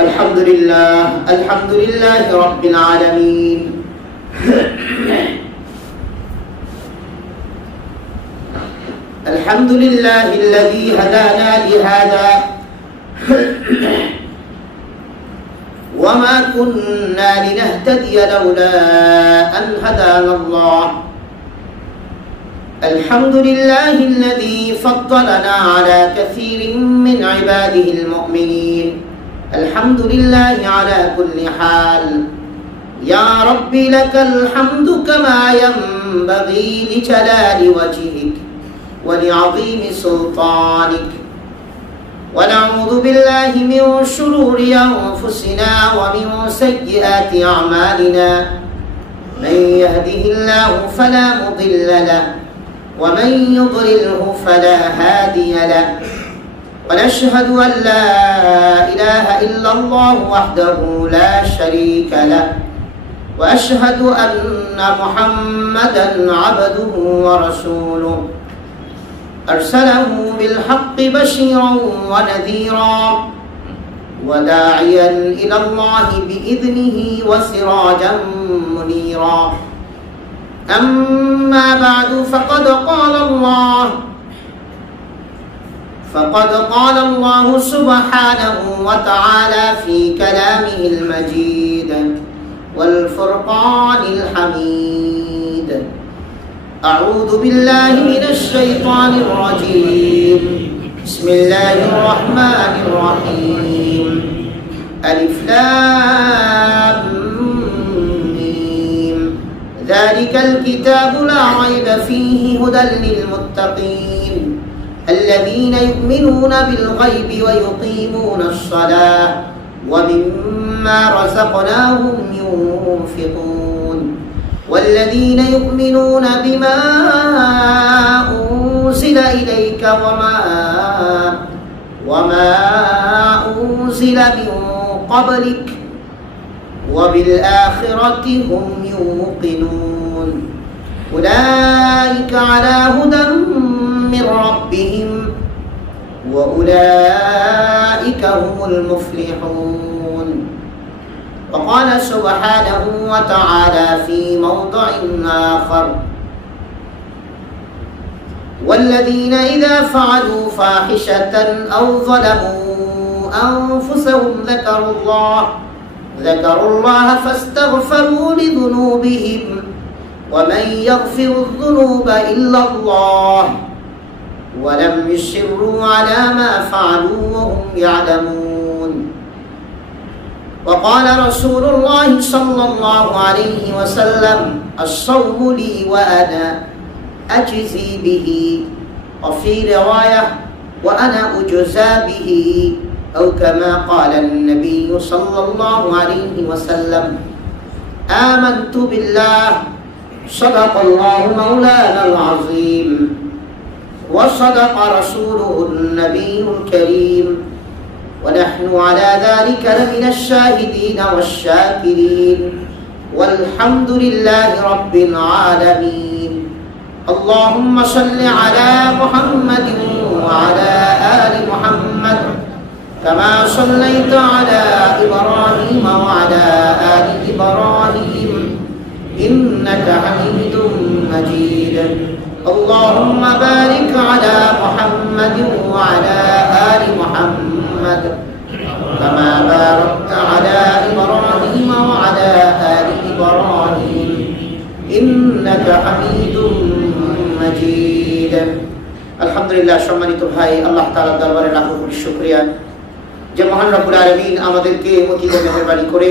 الحمد لله رب العالمين الحمد لله الذي هدانا لهذا وما كنا لنهتدي لولا أن هدانا الله الحمد لله الذي فضلنا على كثير من عباده المؤمنين الحمد لله على كل حال يا رب لك الحمد كما ينبغي لجلال وجهك ولعظيم سلطانك ونعوذ بالله من شرور أنفسنا ومن سيئات أعمالنا من يهده الله فلا مضل له ومن يضلله فلا هادي له ونشهد أن لا إله إلا الله وحده لا شريك له وأشهد أن محمدا عبده ورسوله أرسله بالحق بشيرا ونذيرا وداعيا إلى الله بإذنه وسراجا منيرا أما بعد فقد قال الله سبحانه وتعالى في كلامه المجيد والفرقان الحميد أعوذ بالله من الشيطان الرجيم بسم الله الرحمن الرحيم ألف لام ميم ذلك الكتاب لا ريب فيه هدى للمتقين الذين يؤمنون بالغيب ويقيمون الصلاة ومما رزقناهم ينفقون والذين يؤمنون بما أنزل إليك وما أنزل من قبلك وبالآخرة هم يوقنون أولئك على هدى من ربهم وأولئك هم المفلحون وقال سبحانه وتعالى في موضع آخر والذين إذا فعلوا فاحشة أو ظلموا أنفسهم ذكروا الله فاستغفروا لذنوبهم ومن يغفر الذنوب إلا الله ولم يصروا على ما فعلوا وهم يعلمون وقال رسول الله صلى الله عليه وسلم الصوم لي وأنا أجزي به وفي رواية وأنا أجزى به أو كما قال النبي صلى الله عليه وسلم آمنت بالله صدق الله مولانا العظيم وصدق رسوله النبي الكريم ونحن على ذلك لمن الشاهدين والشاكرين والحمد لله رب العالمين اللهم صل على محمد وعلى آل محمد كما صليت على إبراهيم وعلى آل إبراهيم إنك حميد مجيد اللهم بارك على محمد وعلى آل محمد كما باركت على إبراهيم وعلى آل إبراهيم إنك حميد مجيد الحمد لله সম্মানিত ভাই আল্লাহ তাআলার দরবারে লাখ কোটি শুকরিয়া যে মহান রব্বুল আলামিন আমাদেরকে অতীব মেহেরবানি করে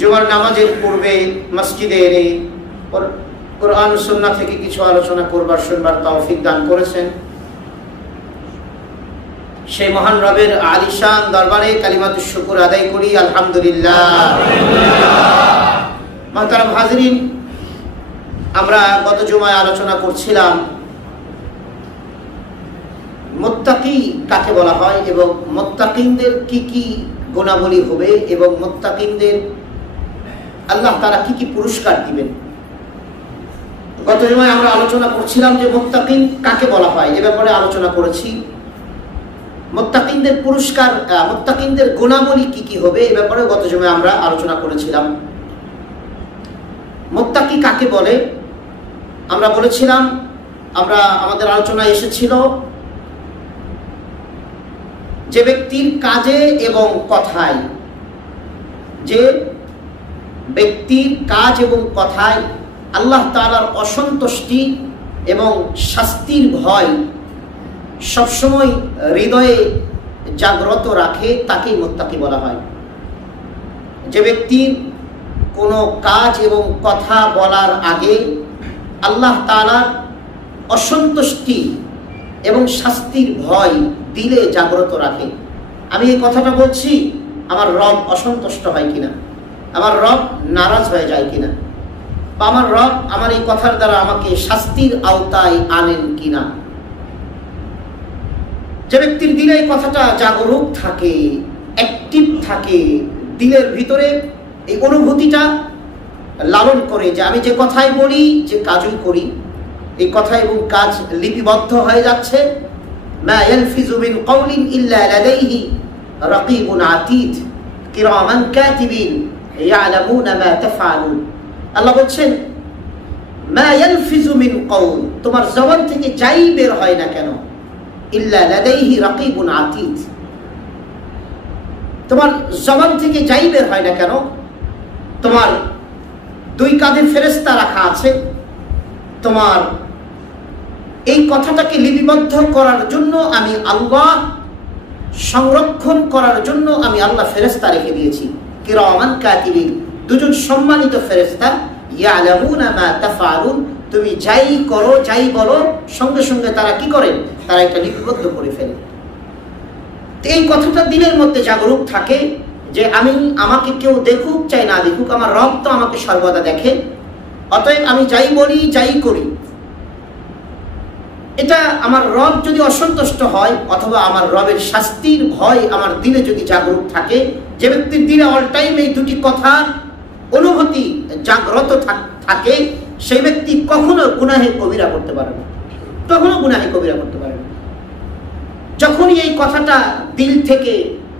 জুমার নামাজের পূর্বে মসজিদে এনে কোরআন সুন্নাহ থেকে কিছু আলোচনা করবার শুনবার তৌফিক দান করেছেন সেই মহান রবের আলিশান দরবারে কালিমাতুশ শুকর আদায় করি আলহামদুলিল্লাহ মুহতারাম হাজিরিন আমরা গত জুমায় আলোচনা করছিলাম মুত্তাকি কাকে বলা হয় এবং মুত্তাকিনদের কি কি গুণাবলী হবে এবং মুত্তাকিনদের আল্লাহ তাআলা কি কি পুরস্কার দিবেন গত জুমায় আমরা আলোচনা করছিলাম যে মুত্তাকিন কাকে বলা হয় এ ব্যাপারে আলোচনা করেছি মুত্তাকিনদের পুরস্কার, মুত্তাকিনদের গুণাবলী কি কি হবে এ ব্যাপারে গত জমে আমরা আলোচনা করেছিলাম। মুত্তাকি কাকে বলে আমরা বলেছিলাম, আমাদের আলোচনায় এসেছিল যে ব্যক্তির কাজে এবং কথায়, যে ব্যক্তির কাজ এবং কথায় আল্লাহ তাআলার অসন্তুষ্টি এবং শাস্তির ভয় সবসময় হৃদয়ে জাগ্রত রাখে তাকেই মুত্তাকি বলা হয়। যে ব্যক্তির কোনো কাজ এবং কথা বলার আগে আল্লাহ তাআলার অসন্তুষ্টি এবং শাস্তির ভয় দিলে জাগ্রত রাখে। আমি এই কথাটা বলছি, আমার রব অসন্তুষ্ট হয় কিনা, আমার রব নারাজ হয়ে যায় কিনা, বা আমার রব আমার এই কথার দ্বারা আমাকে শাস্তির আওতায় আনেন কিনা। যে ব্যক্তির দিলে এই কথাটা জাগরুক থাকে, অ্যাক্টিভ থাকে, দিলের ভিতরে এই অনুভূতিটা লালন করে যে আমি যে কথাই বলি, যে কাজই করি, এই কথা এবং কাজ লিপিবদ্ধ হয়ে যাচ্ছে। মা ইয়ালফিযু মিন কাওলিন ইল্লা লাদাইহি রাকীবুন আতীদ কিরামান কাতিবিন ইয়ালামুনা মা তাফআলুন। আল্লাহ বলছেন মা ইয়ালফিযু মিন কাওল, তোমার জবান থেকে যাই বের হয় না কেন, ইল্লা লাদাইহি রাকীবুন আতীদ, তোমার জবান থেকে যাই বের হয় না কেন তোমার দুই কাঁধে ফেরেশতা রাখা আছে। তোমার এই কথাটাকে লিপিবদ্ধ করার জন্য আমি আল্লাহ, সংরক্ষণ করার জন্য আমি আল্লাহ ফেরেশতা রেখে দিয়েছি। কিরামান কাতিবিন, দুজন সম্মানিত ফেরেশতা, ইয়ালামুনা মা তাফআলুন, তুমি যাই করো যাই বলো সঙ্গে সঙ্গে তারা কি করেন, তারা এটা লিপিবদ্ধ করে ফেলে। এই কথাটা দিলের মধ্যে জাগরুক থাকে যে আমাকে কেউ দেখুক চাই না দেখুক, আমার রব তো আমাকে সর্বদা দেখে, অতএব আমি যাই বলি যাই করি, এটা আমার রব যদি অসন্তুষ্ট হয় অথবা আমার রবের শাস্তির ভয় আমার দিলে যদি জাগরুক থাকে, যে ব্যক্তির দিলে অল টাইম এই দুটি কথা অনুভূতি জাগ্রত থাকে, সেই ব্যক্তি কখনো গুনাহে কবিরা করতে পারে না, কখনো গুনাহে কবিরা করতে পারে না। যখনই এই কথাটা দিল থেকে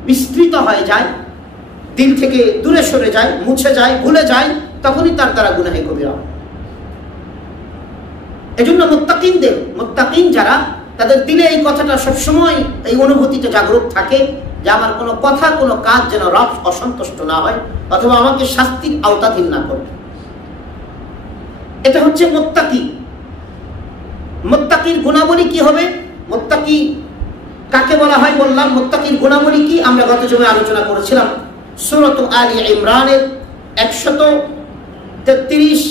বিস্তৃত হয়ে যায়, দিল থেকে দূরে সরে যায়, মুছে যায়, ভুলে যায়, তখনই তার দ্বারা গুনাহে কবিরা হয়। এজন্য মুত্তাকিন যারা, তাদের দিলে এই কথাটা সবসময় এই অনুভূতিটা জাগ্রত থাকে যে আমার কোনো কথা কোনো কাজ যেন রব অসন্তুষ্ট না হয় অথবা আমাকে শাস্তির আওতাধীন না করে। এটা হচ্ছে মুত্তাকি। মুত্তাকির গুণাবলী কি হবে, মুত্তাকি কাকে বলা হয় বললাম, মুত্তাকির গুণাবলী কি আমরা গত জমে আলোচনা করেছিলাম। সূরাত আলী ইমরানের 133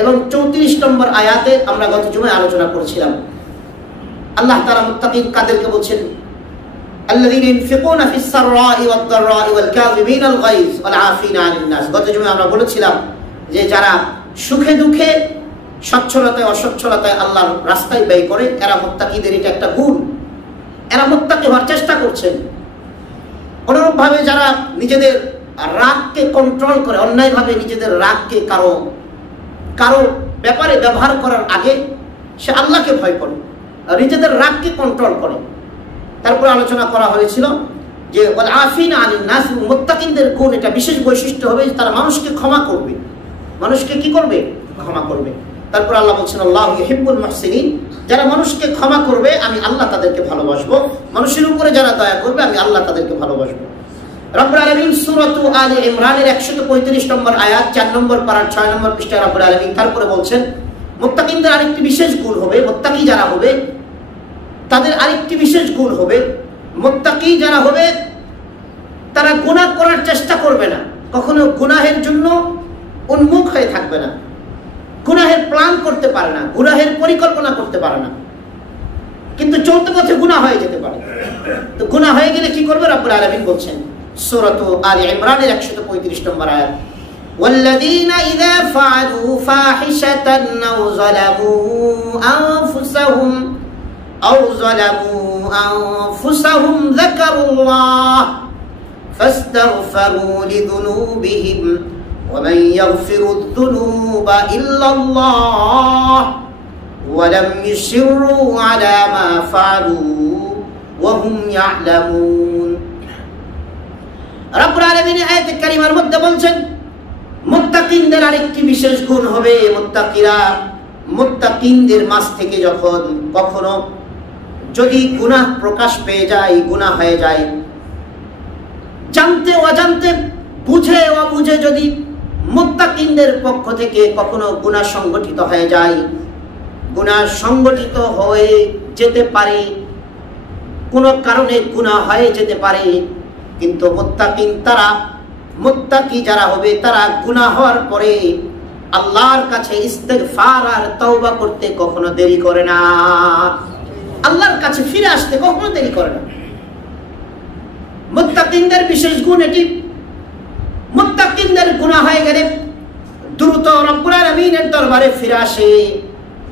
এবং 34 নম্বর আয়াতে আমরা গত জমে আলোচনা করেছিলাম। আল্লাহ তাআলা মুত্তাকিন কাদেরকে বলছেন, আল্লাযীনা ইনফিকুনা ফিস সাররাই ওয়াদ দাররাই ওয়াল কাযিমিনাল গায়জ ওয়াল আফিনা আনিন নাস। গত জমে আমরা বলেছিলাম যে যারা সুখে দুঃখে, সচ্ছলতায় অসচ্ছলতায় আল্লাহর রাস্তায় ব্যয় করে, এরা মুত্তাকিদের এটা একটা গুণ, এরা মুত্তাকি হওয়ার চেষ্টা করছেন। অনুরূপভাবে যারা নিজেদের রাগকে কন্ট্রোল করে, অন্যায়ভাবে নিজেদের রাগকে কারো ব্যাপারে ব্যবহার করার আগে সে আল্লাহকে ভয় করে, নিজেদের রাগকে কন্ট্রোল করে। তারপরে আলোচনা করা হয়েছিল যে ওয়াল আফিনা আনিন নাস, মুত্তাকিনদের গুণ এটা বিশেষ বৈশিষ্ট্য হবে যে তারা মানুষকে ক্ষমা করবে, মানুষকে কি করবে, ক্ষমা করবে। তারপর আল্লাহ বলছেন আল্লাহু ইউহিব্বুল মুহসিনিন, যারা মানুষকে ক্ষমা করবে আমি আল্লাহ তাদেরকে ভালোবাসবো, মানুষের উপরে যারা দয়া করবে আমি আল্লাহ তাদেরকে ভালোবাসবো। রব্বুল আলামিন সূরাত আলী ইমরানের 135 নম্বর আয়াত 4 নম্বর পারার 6 নম্বর পৃষ্ঠায় রব্বুল আলামিন তারপরে বলছেন মুত্তাকিনদের আরেকটি বিশেষ গুণ হবে, মুত্তাকি যারা হবে তাদের আরেকটি বিশেষ গুণ হবে, মুত্তাকি যারা হবে তারা গুনাহ করার চেষ্টা করবে না, কখনো গুনাহের জন্য উন্মুখ হয়ে থাকবে না, গুনাহের প্ল্যান করতে পারে না, গুনাহের পরিকল্পনা করতে পারে না, কিন্তু চলতে পথে গুনাহ হয়ে যেতে পারে। তো গুনাহ হয়ে গেলে কি করবে রব্বুল আলামিন বলছেন সূরাত আলী ইমরানের 135 নম্বর আয়াত, والذين إذا فعلوا فاحشة أو ظلموا أنفسهم ذكروا الله فاستغفروا لذنوبهم ومن يغفر الذنوب إلا الله ولم يصروا على ما فعلوا ওয়া হুম ইয়ালামুন। রব্বুল আলামিন আয়াতে কারিমার মধ্যে বলছেন মুত্তাকিনদের আরেকটি বিশেষ গুণ হবে, মুত্তাকিনদের মাঝ থেকে যখন কখনো যদি গুনাহ প্রকাশ পেয়ে যায়, গুনাহ হয়ে যায়, জানতে অজান্তে বুঝে অবুঝে যদি মুত্তাকিনদের পক্ষ থেকে কখনো গুনাহ সংগঠিত হয়ে যায়, গুনাহ সংগঠিত হয়ে যেতে পারে, কোনো কারণে গুনাহ হয়ে যেতে পারে, কিন্তু মুত্তাকি যারা হবে তারা গুনাহ হওয়ার পরে আল্লাহর কাছে ইস্তিগফার আর তওবা করতে কখনো দেরি করে না, আল্লাহর কাছে ফিরে আসতে কখনো দেরি করে না। মুত্তাকিনদের বিশেষ গুণ এটি। মুত্তাকিনদের গুনাহ হয়ে গেলে দ্রুত রব্বুল আলামিনের দরবারে ফিরে আসে।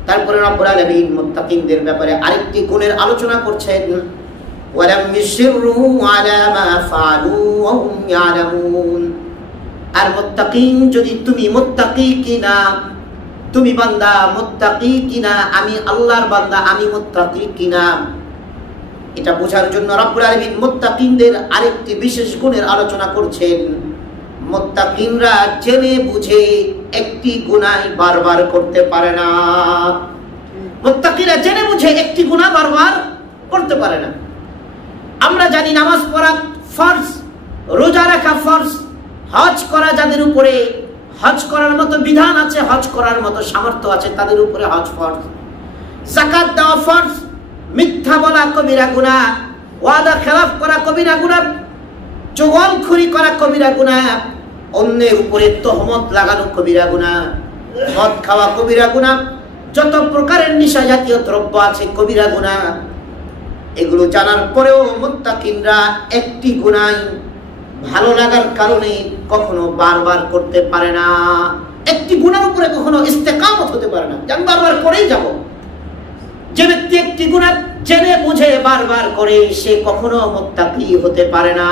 তারপরে রব্বুল আলামিন মুত্তাকিনদের ব্যাপারে আরেকটি গুণের আলোচনা করছেন, ওয়ালাম ইউসিররু আলা মা ফাআলু ওয়া হুম ইয়ালামুন। আর মুত্তাকিন যদি তুমি মুত্তাকি কিনা, তুমি বান্দা মুত্তাকি কিনা, আমি আল্লাহর বান্দা, আমি মুত্তাকি কিনা, এটা বোঝার জন্য রব্বুল আলামিন মুত্তাকিনদের আরেকটি বিশেষ গুণের আলোচনা করছেন। মুত্তাকিনরা জেনে বুঝে একটি গুনাহ বারবার করতে পারে না। মুত্তাকিরা জেনে বুঝে একটি গুনাহ বারবার করতে পারে না। আমরা জানি নামাজ পড়া ফরজ, রোজা রাখা ফরজ, হজ করা যাদের উপরে হজ করার মতো বিধান আছে, হজ করার মতো সামর্থ্য আছে, তাদের উপরে হজ ফরজ, যাকাত দেওয়া ফরজ, মিথ্যা বলা কবিরা গুনাহ, ওয়াদা খেলাফ করা কবিরা গুনাহ, চুগলখড়ি করা কবিরা গুনাহ, অন্যের উপরে তহমত লাগানো কবিরা গুনাহ, মদ খাওয়া কবিরা গুনাহ, যত প্রকারের নেশা জাতীয় দ্রব্য আছে কবিরা গুনাহ। এগুলো জানার পরেও মুত্তাকিনরা একটি গুনাহ ভালো লাগার কারণে কখনো বারবার করতে পারে না, একটি গুনাহের উপরে কখনো ইস্তেকামত হতে পারে না, আমি বারবার করেই যাব। যে ব্যক্তি একটি গুনাহ জেনে বুঝে বারবার করে সে কখনো মুত্তাকি হতে পারে না।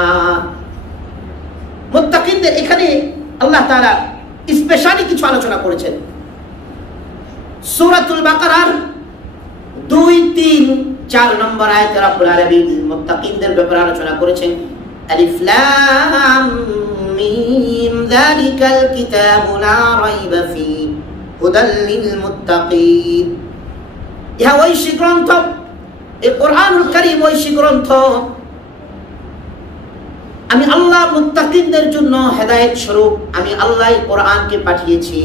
মুত্তাকিনদের এখানে আল্লাহ তাআলা স্পেশালি কিছু আলোচনা করেছেন। সূরাতুল বাকারার 2, 3, 4 নম্বর আয়াতে রব্বুল আলামিন মুত্তাকিনদের ব্যাপারে আলোচনা করেছেন। আলিফ লাম মিম যালিকাল কিতাবু লা রাইবা ফীহি হুদাল লিল মুত্তাকিন। ইহা ঐশী গ্রন্থ, এই কোরআনুল কারীম ঐশী গ্রন্থ। আমি আল্লাহ মুত্তাকিনদের জন্য হেদায়েত স্বরূপ আমি আল্লাহ কোরআনকে পাঠিয়েছি।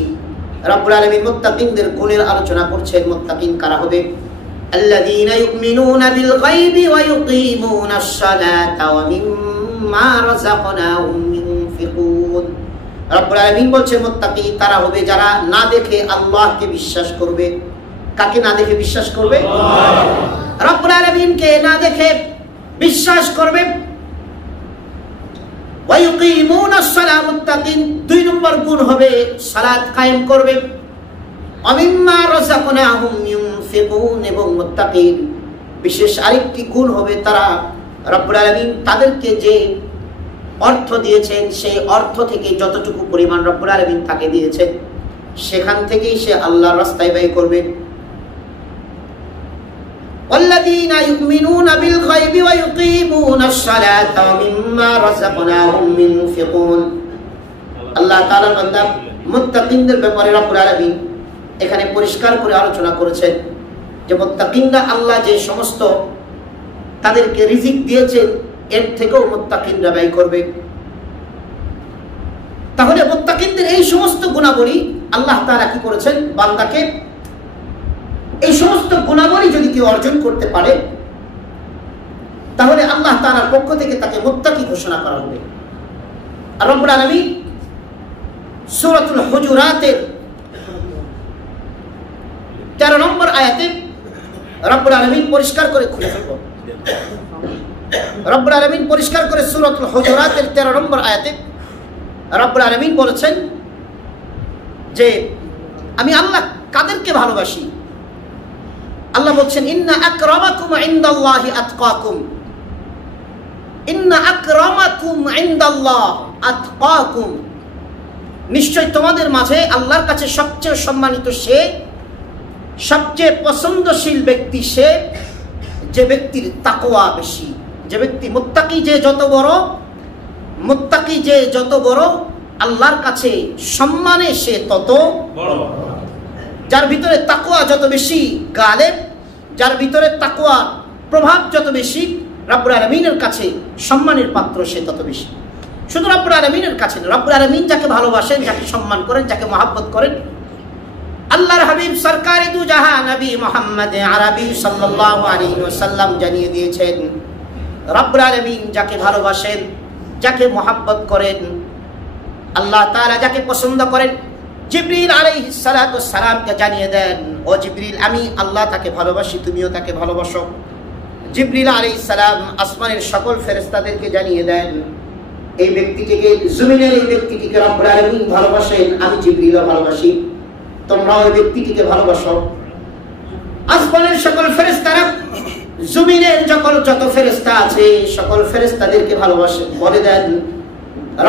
রব্বুল আলামিন মুত্তাকিনদের গুণের আলোচনা করছেন। মুত্তাকিন কারা হবে? আল্লাযীনা ইউমিনুনা বিল গায়বি ওয়া ইউকিমুনাস সালাতা ওয়া মিম্মা রাযাকনাহুম ইউনফিকুন। রব্বুল আলামিন বলছেন মুত্তাকি তারা হবে যারা না দেখে আল্লাহকে বিশ্বাস করবে। কাকে না দেখে বিশ্বাস করবে? আল্লাহ। রব্বুল আলামিনকে না দেখে বিশ্বাস করবে। ওয়া ইউকিমুনাস সালাত, মুত্তাকিন 2 নম্বর গুণ হবে সালাত কায়েম করবে। ওয়া মিম্মা রাযাকনাহুম ইউনফিকুন, এবং মুত্তাকিন বিশেষ আরেকটি গুণ হবে তারা রব্বুল আলামিন তাদেরকে যে অর্থ দিয়েছেন সেই অর্থ থেকে যতটুকু পরিমাণ রব্বুল আলামিন তাকে দিয়েছেন সেখান থেকেই সে আল্লাহর রাস্তায় ব্যয় করবে। والذين يؤمنون بالغيب ويقيمون الصلاة ومما رزقناهم ينفقون। আল্লাহ তাআলা বান্দা মুত্তাকিনদের ব্যাপারে রব্বুল আলামিন এখানে পরিষ্কার করে আলোচনা করেছেন যে মুত্তাকিনরা আল্লাহ যে সমস্ত তাদেরকে রিজিক দিয়েছেন এর থেকেও মুত্তাকিনরা ব্যয় করবে। তাহলে মুত্তাকিনদের এই সমস্ত গুণাবলী আল্লাহ তাআলা কি করেছেন? বান্দাকে এই সমস্ত গুণাবলী যদি কেউ অর্জন করতে পারে তাহলে আল্লাহ তাআলার পক্ষ থেকে তাকে মুত্তাকি ঘোষণা করা হবে। আর রব্বুল আলামিন সূরাতুল হুজুরাতের 13 নম্বর আয়াতে রব্বুল আলামিন পরিষ্কার করে খুলে ফেলব। রব্বুল আলামিন পরিষ্কার করে সূরাতুল হুজুরাতের 13 নম্বর আয়াতে রব্বুল আলামিন বলেছেন যে আমি আল্লাহ কাদেরকে ভালোবাসি। আল্লাহ বলছেন ইন্না আকরামাকুম ইনদাল্লাহি আতকাকুম, ইন্না আকরামাকুম ইনদাল্লাহ আতকাকুম, নিশ্চয় তোমাদের মাঝে আল্লাহর কাছে সবচেয়ে সম্মানিত সে, সবচেয়ে পছন্দশীল ব্যক্তি সে যে ব্যক্তির তাকওয়া বেশি, যে ব্যক্তি মুত্তাকি, যে যত বড় মুত্তাকি, যে যত বড় আল্লাহর কাছে সম্মানে সে তত বড়। যার ভিতরে তাকওয়া যত বেশি গালেব, যার ভিতরে তাকওয়া প্রভাব যত বেশি, রব্বুল আলামিনের কাছে সম্মানের পাত্র সে তত বেশি। শুধু রব্বুল আলামিনের কাছে না, রব্বুল আলামিন যাকে ভালোবাসেন, যাকে সম্মান করেন, যাকে মহব্বত করেন, আল্লাহর হাবিব সরকারে দু জাহান নবী মুহাম্মদ আরবি সাল্লাল্লাহু আলাইহি ওয়াসাল্লাম জানিয়ে দিয়েছেন, রব্বুল আলামিন যাকে ভালোবাসেন, যাকে মহব্বত করেন, আল্লাহ তাআলা যাকে পছন্দ করেন, জিবরিল আলাইহিস সালাতু ওয়াস সালামকে জানিয়ে দেন, ও জিবরিল, আমি আল্লাহ তাকে ভালোবাসি, তুমিও তাকে ভালোবাসো। জিবরিল আলাইহিস সালাম আসমানের সকল ফেরেশতাদেরকে জানিয়ে দেন, এই ব্যক্তিটিকে, জমিনের এই ব্যক্তিটিকে রব্বুল আলামিন ভালোবাসেন, আমি জিবরিলও ভালোবাসি, তোমরাও এই ব্যক্তিটিকে ভালোবাসো। আসমানের সকল ফেরেশতারা জমিনের যত ফেরেশতা আছে সকল ফেরেশতাদেরকে ভালোবাসেন, বলে দেন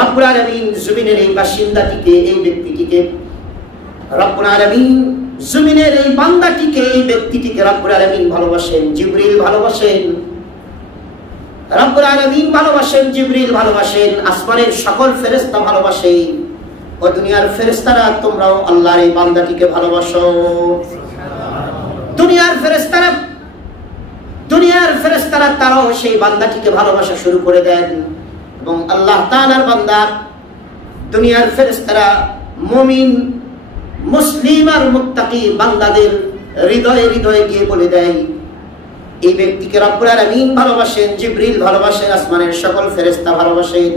রব্বুল আলামিন জমিনের এই বাসিন্দাটিকে, এই ব্যক্তিটিকে, রব্বুল আলামিন জমিনের এই বান্দাটিকে, এই ব্যক্তিটিকে রব্বুল আলামিন ভালোবাসেন, জিবরিল ভালোবাসেন, রব্বুল আলামিন ভালোবাসেন, জিবরিল ভালোবাসেন, আসমানের সকল ফেরেশতা ভালোবাসেন। ও দুনিয়ার ফেরেশতারা, তোমরাও আল্লাহর এই বান্দাটিকে ভালোবাসো। দুনিয়ার ফেরেশতারা তারাও সেই বান্দাটিকে ভালোবাসা শুরু করে দেন, এবং আল্লাহ তাআলার বান্দা, দুনিয়ার ফেরেশতারা মুমিন, মুসলিম আর মুত্তাকি বান্দাদের হৃদয়ে হৃদয়ে গিয়ে বলে দেয়, এই ব্যক্তিকে রব্বুল আলামিন ভালোবাসেন, জিবরিল ভালোবাসেন, আসমানের সকল ফেরেশতা ভালোবাসেন।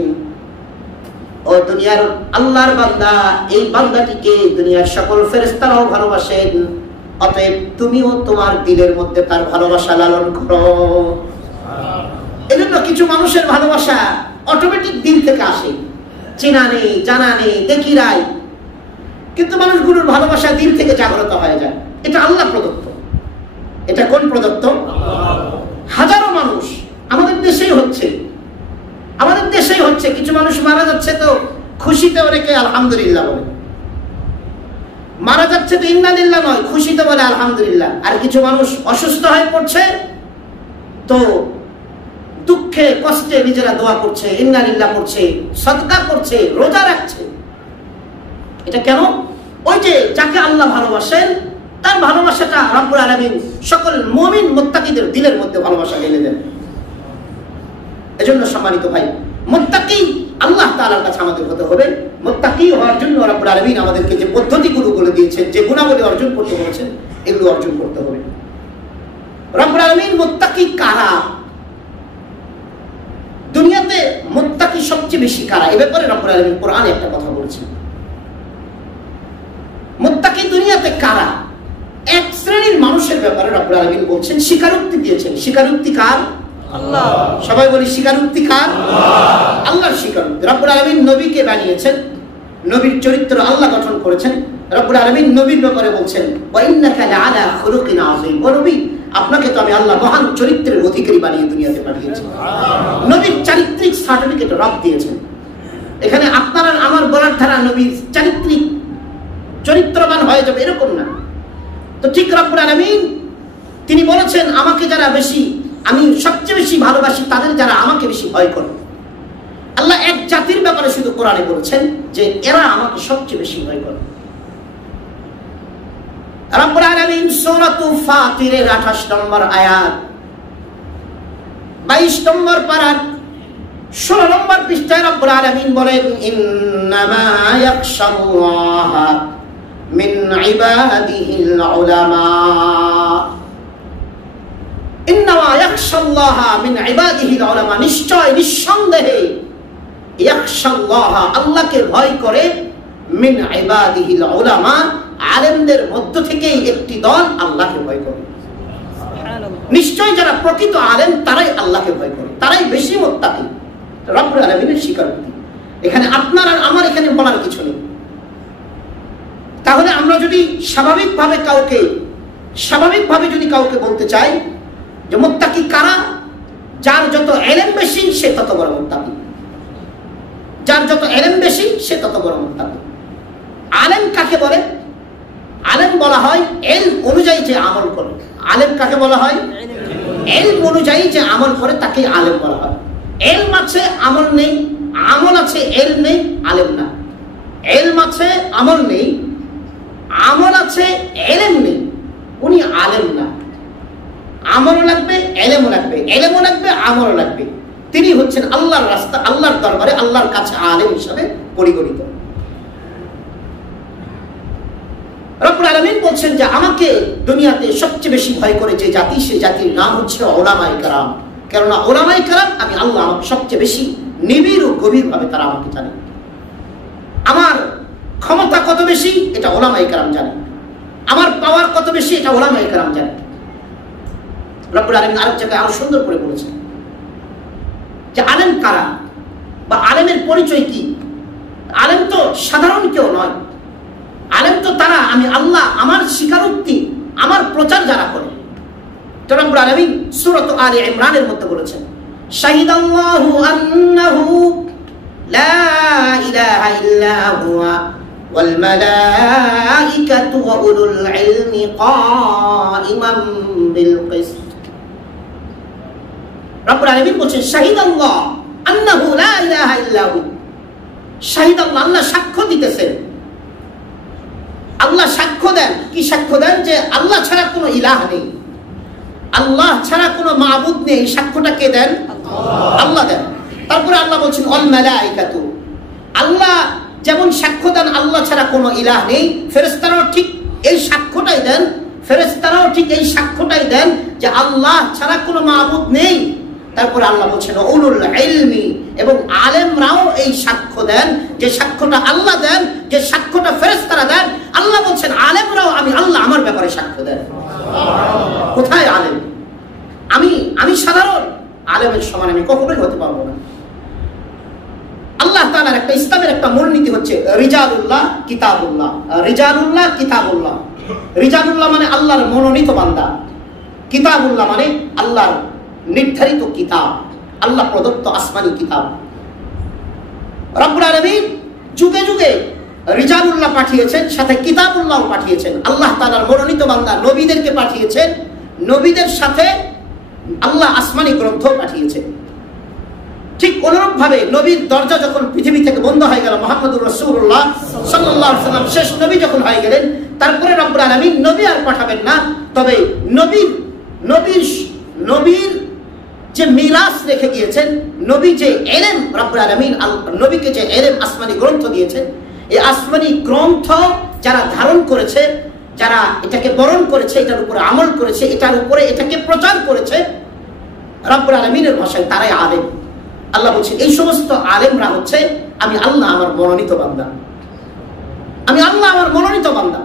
ও দুনিয়ার আল্লাহর বান্দা, এই বান্দাটিকে দুনিয়ার সকল ফেরেশতারাও ভালোবাসেন, অতএব তুমিও তোমার দিলের মধ্যে তার ভালোবাসা লালন করো। এজন্য কিছু মানুষের ভালোবাসা অটোমেটিক দিল থেকে আসে, চেনা নেই, জানা নেই, দেখি রাই, কিন্তু মানুষগুলোর ভালোবাসা দিল থেকে জাগ্রত হয়ে যায়। এটা আল্লাহ প্রদত্ত। এটা কোন প্রদত্ত? হাজারো মানুষ আমাদের দেশেই হচ্ছে, কিছু মানুষ মারা যাচ্ছে তো খুশিতে অনেকে আলহামদুলিল্লাহ বলে, মারা যাচ্ছে তো ইন্না লিল্লাহ নয়, খুশিতে বলে আলহামদুলিল্লাহ। আর কিছু মানুষ অসুস্থ হয়ে পড়ছে তো দুঃখে কষ্টে নিজেরা দোয়া করছে, ইন্না লিল্লাহ করছে, সাদকা করছে, রোজা রাখছে। এটা কেন? ওই যে যাকে আল্লাহ ভালোবাসেন তার ভালোবাসাটা রব্বুল আলামিন সকল মুমিন মুত্তাকিদের দিলের মধ্যে ভালোবাসা ঢেলে দেন। এজন্য সম্মানিত ভাই, মুত্তাকি আল্লাহ তাআলার কাছে আমাদের হতে হবে। মুত্তাকি হওয়ার জন্য রব্বুল আলামিন আমাদেরকে যে পদ্ধতিগুলো বলে দিয়েছেন, যে গুণাবলী অর্জন করতে বলেছেন, এগুলো অর্জন করতে হবে। রব্বুল আলামিন মুত্তাকি কারা, দুনিয়াতে মুত্তাকি সবচেয়ে বেশি কারা, এ ব্যাপারে রব্বুল আলামিন কোরআনে একটা কথা বলেছেন। মুত্তাকি দুনিয়াতে কারা? এক শ্রেণীর মানুষের ব্যাপারে রব্বুল আলামিন বলছেন, স্বীকারোক্তি দিয়েছেন। স্বীকারোক্তি কার? আল্লাহ। সবাই বলি স্বীকারোক্তি কার? আল্লাহ। আল্লাহর স্বীকারোক্তি। রব্বুল আলামিন নবীকে বানিয়েছেন, নবীর চরিত্র আল্লাহ গঠন করেছেন। রব্বুল আলামিন নবীর ব্যাপারে বলছেন, ওয়া ইন্নাকা লাআলা খুলুকিন আযীম। ও নবী, আপনাকে তো আমি আল্লাহ মহান চরিত্রের অধিকারী বানিয়ে দুনিয়াতে পাঠিয়েছি। নবীর চারিত্রিক সার্টিফিকেট রব দিয়েছেন। এখানে আপনার আর আমার বলার ধারা নবীর চারিত্রিক চরিত্রবান হয়ে যাবে এরকম না। তো ঠিক রব্বুল আলামিন তিনি বলেছেন, আমাকে যারা বেশি, আমি সবচেয়ে বেশি ভালোবাসি তাদের যারা আমাকে বেশি ভয় করে। আল্লাহ এক জাতির ব্যাপারে শুধু কোরআনে বলেছেন যে এরা আমাকে সবচেয়ে বেশি ভয় করে। রব্বুল আলামিন সূরাতুল ফাতিরের 28 নম্বর আয়াত, 22 নম্বর পারার 16 নম্বর পৃষ্ঠায় রব্বুল আলামিন বলেন, ইন্নামা ইয়াখশাল্লাহা মিন ইবাদিহিল উলামা। ইন্নামা ইয়াখশাল্লাহা মিন ইবাদিহিল উলামা, নিশ্চয় নিঃসন্দেহে ইয়াখশাল্লাহা আল্লাহকে ভয় করে, মিন ইবাদিহিল উলামা আলেমদের মধ্য থেকেই একটি দল আল্লাহকে ভয় করে। নিশ্চয় যারা প্রকৃত আলেম তারাই আল্লাহকে ভয় করে, তারাই বেশি মুত্তাকি। রব্বুল আলামিনের স্বীকারোক্তি। এখানে আপনার আর আমার এখানে বলার কিছু নেই। তাহলে আমরা যদি স্বাভাবিকভাবে যদি কাউকে বলতে চাই যে মুত্তাকি কারা, যার যত ইলম বেশি সে তত বড় মুত্তাকি, যার যত ইলম বেশি সে তত বড় মুত্তাকি। আলেম কাকে বলে? আলেম বলা হয় ইলম অনুযায়ী যে আমল করে। আলেম কাকে বলা হয়? ইলম অনুযায়ী যে আমল করে তাকে আলেম বলা হয়। ইলম আছে আমল নেই, আমল আছে ইলম নেই, আলেম না। ইলম আছে আমল নেই, আমল আছে ইলম নেই, উনি আলেম না। আমলও লাগবে, ইলমও লাগবে, ইলমও লাগবে, আমলও লাগবে। তিনি হচ্ছেন আল্লাহর রাস্তা, আল্লাহর দরবারে আল্লাহর কাছে আলেম হিসাবে পরিগণিত। রব্বুল আলামিন বলছেন যে আমাকে দুনিয়াতে সবচেয়ে বেশি ভয় করে যে জাতি, সে জাতির নাম হচ্ছে উলামায়ে কেরাম। কেননা উলামায়ে কেরাম আমি আল্লাহ আমাকে সবচেয়ে বেশি নিবিড় ও গভীরভাবে তারা আমাকে জানে। আমার ক্ষমতা কত বেশি এটা উলামায়ে কেরাম জানে, আমার পাওয়ার কত বেশি এটা উলামায়ে কেরাম জানে। রব্বুল আলামিন আরেক জায়গায় আরো সুন্দর করে বলেছেন যে আলেম কারা বা আলেমের পরিচয় কি। আলেম তো সাধারণ কেউ নয়, আলেম তো তারা আমি আল্লাহ আমার স্বীকারোক্তি, আমার প্রচার যারা করে। তো রব্বুল আলামিন সূরা আলে ইমরানের মধ্যে বলেছেন শাহিদাল্লাহু আন্নাহু লা ইলাহা ইল্লা হুয়া ওয়াল মালাইকাতু ওয়া উলুল ইলমি কাইমান বিল কিসত। রব্বুল আলামিন বলেছেন শাহিদাল্লাহ আন্নাহু লা ইলাহা ইল্লা হু। শাহিদাল্লাহ, আল্লাহ সাক্ষ্য দিতেছেন। আল্লাহ সাক্ষ্য দেন, কি সাক্ষ্য দেন? যে আল্লাহ ছাড়া কোনো ইলাহ নেই, আল্লাহ ছাড়া কোনো মাবুদ নেই। সাক্ষ্যটা কে দেন? আল্লাহ দেন। তারপরে আল্লাহ বলছেন ওয়াল মালাইকাতু, আল্লাহ যেমন সাক্ষ্য দেন আল্লাহ ছাড়া কোনো ইলাহ নেই, ফেরেশতারাও ঠিক এই সাক্ষ্যটাই দেন। ফেরেশতারাও ঠিক এই সাক্ষ্যটাই দেন যে আল্লাহ ছাড়া কোনো মাবুদ নেই। তারপরে আল্লাহ বলছেন উলুল ইলমি, এবং আলেমরাও এই সাক্ষ্য দেন, যে সাক্ষ্যটা আল্লাহ দেন, যে সাক্ষ্যটা ফেরেশতারা দেন। আল্লাহ বলছেন আলেমরাও আমি আল্লাহ আমার ব্যাপারে সাক্ষ্য দেন। কোথায় আলেম? আমি সাধারণ আলেমের সমান আমি কখনোই হতে পারবো না। আল্লাহ তাআলার একটা ইসলামের একটা মূলনীতি হচ্ছে রিজালুল্লাহ কিতাবুল্লাহ। রিজালুল্লাহ কিতাবুল্লাহ। রিজালুল্লাহ মানে আল্লাহর মনোনীত বান্দা, কিতাবুল্লাহ মানে আল্লাহর নির্ধারিত কিতাব, আল্লাহ প্রদত্ত আসমানি কিতাব। রব্বুল আলামিন যুগে যুগে রিজালুল্লাহ পাঠিয়েছেন, সাথে কিতাবুল্লাহ পাঠিয়েছেন। আল্লাহ তাআলার মনোনীত বান্দা নবীদেরকে পাঠিয়েছেন, নবীদের সাথে আল্লাহ আসমানি গ্রন্থ পাঠিয়েছেন। ঠিক অনুরূপভাবে নবীর দরজা যখন পৃথিবী থেকে বন্ধ হয়ে গেল, মুহাম্মদুর রাসূলুল্লাহ সাল্লাল্লাহু আলাইহি ওয়াসাল্লাম শেষ নবী যখন হয়ে গেলেন, তারপরে রব্বুল আলামিন নবী আর পাঠাবেন না। তবে নবীর যে মিরাস রেখে গিয়েছেন, নবী যে ইলম, রব্বুল আলামিন নবীকে যে ইলম আসমানি গ্রন্থ দিয়েছেন, এই আসমানি গ্রন্থ যারা ধারণ করেছে, যারা এটাকে বরণ করেছে, এটার উপরে আমল করেছে, এটার উপরে এটাকে প্রচার করেছে, রব্বুল আলামিনের ভাষায় তারাই আলেম। আল্লাহ বলছেন এই সমস্ত আলেমরা হচ্ছে আমি আল্লাহ আমার মনোনীত বান্দা, আমি আল্লাহ আমার মনোনীত বান্দা।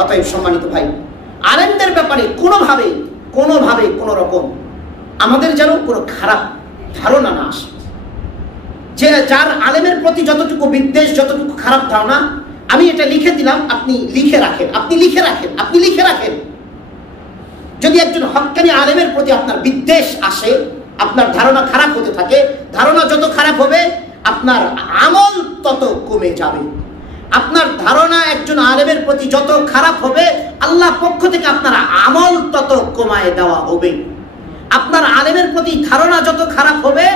অতএব সম্মানিত ভাই, আলেমদের ব্যাপারে কোনোভাবে কোনো রকম আমাদের যেন কোনো খারাপ ধারণা না আসে। যে যার আলেমের প্রতি যতটুকু বিদ্বেষ, যতটুকু খারাপ ধারণা, আমি এটা লিখে দিলাম, আপনি লিখে রাখেন। যদি একজন হক্কানি আলেমের প্রতি আপনার বিদ্বেষ আসে, আপনার ধারণা খারাপ হতে থাকে, ধারণা যত খারাপ হবে আপনার আমল তত কমে যাবে। আপনার ধারণা একজন আলেমের প্রতি যত খারাপ হবে, আল্লাহর পক্ষ থেকে আপনার আমল তত কমায় দেওয়া হবে। আপনার আলেমের প্রতি ধারণা যত খারাপ হবে,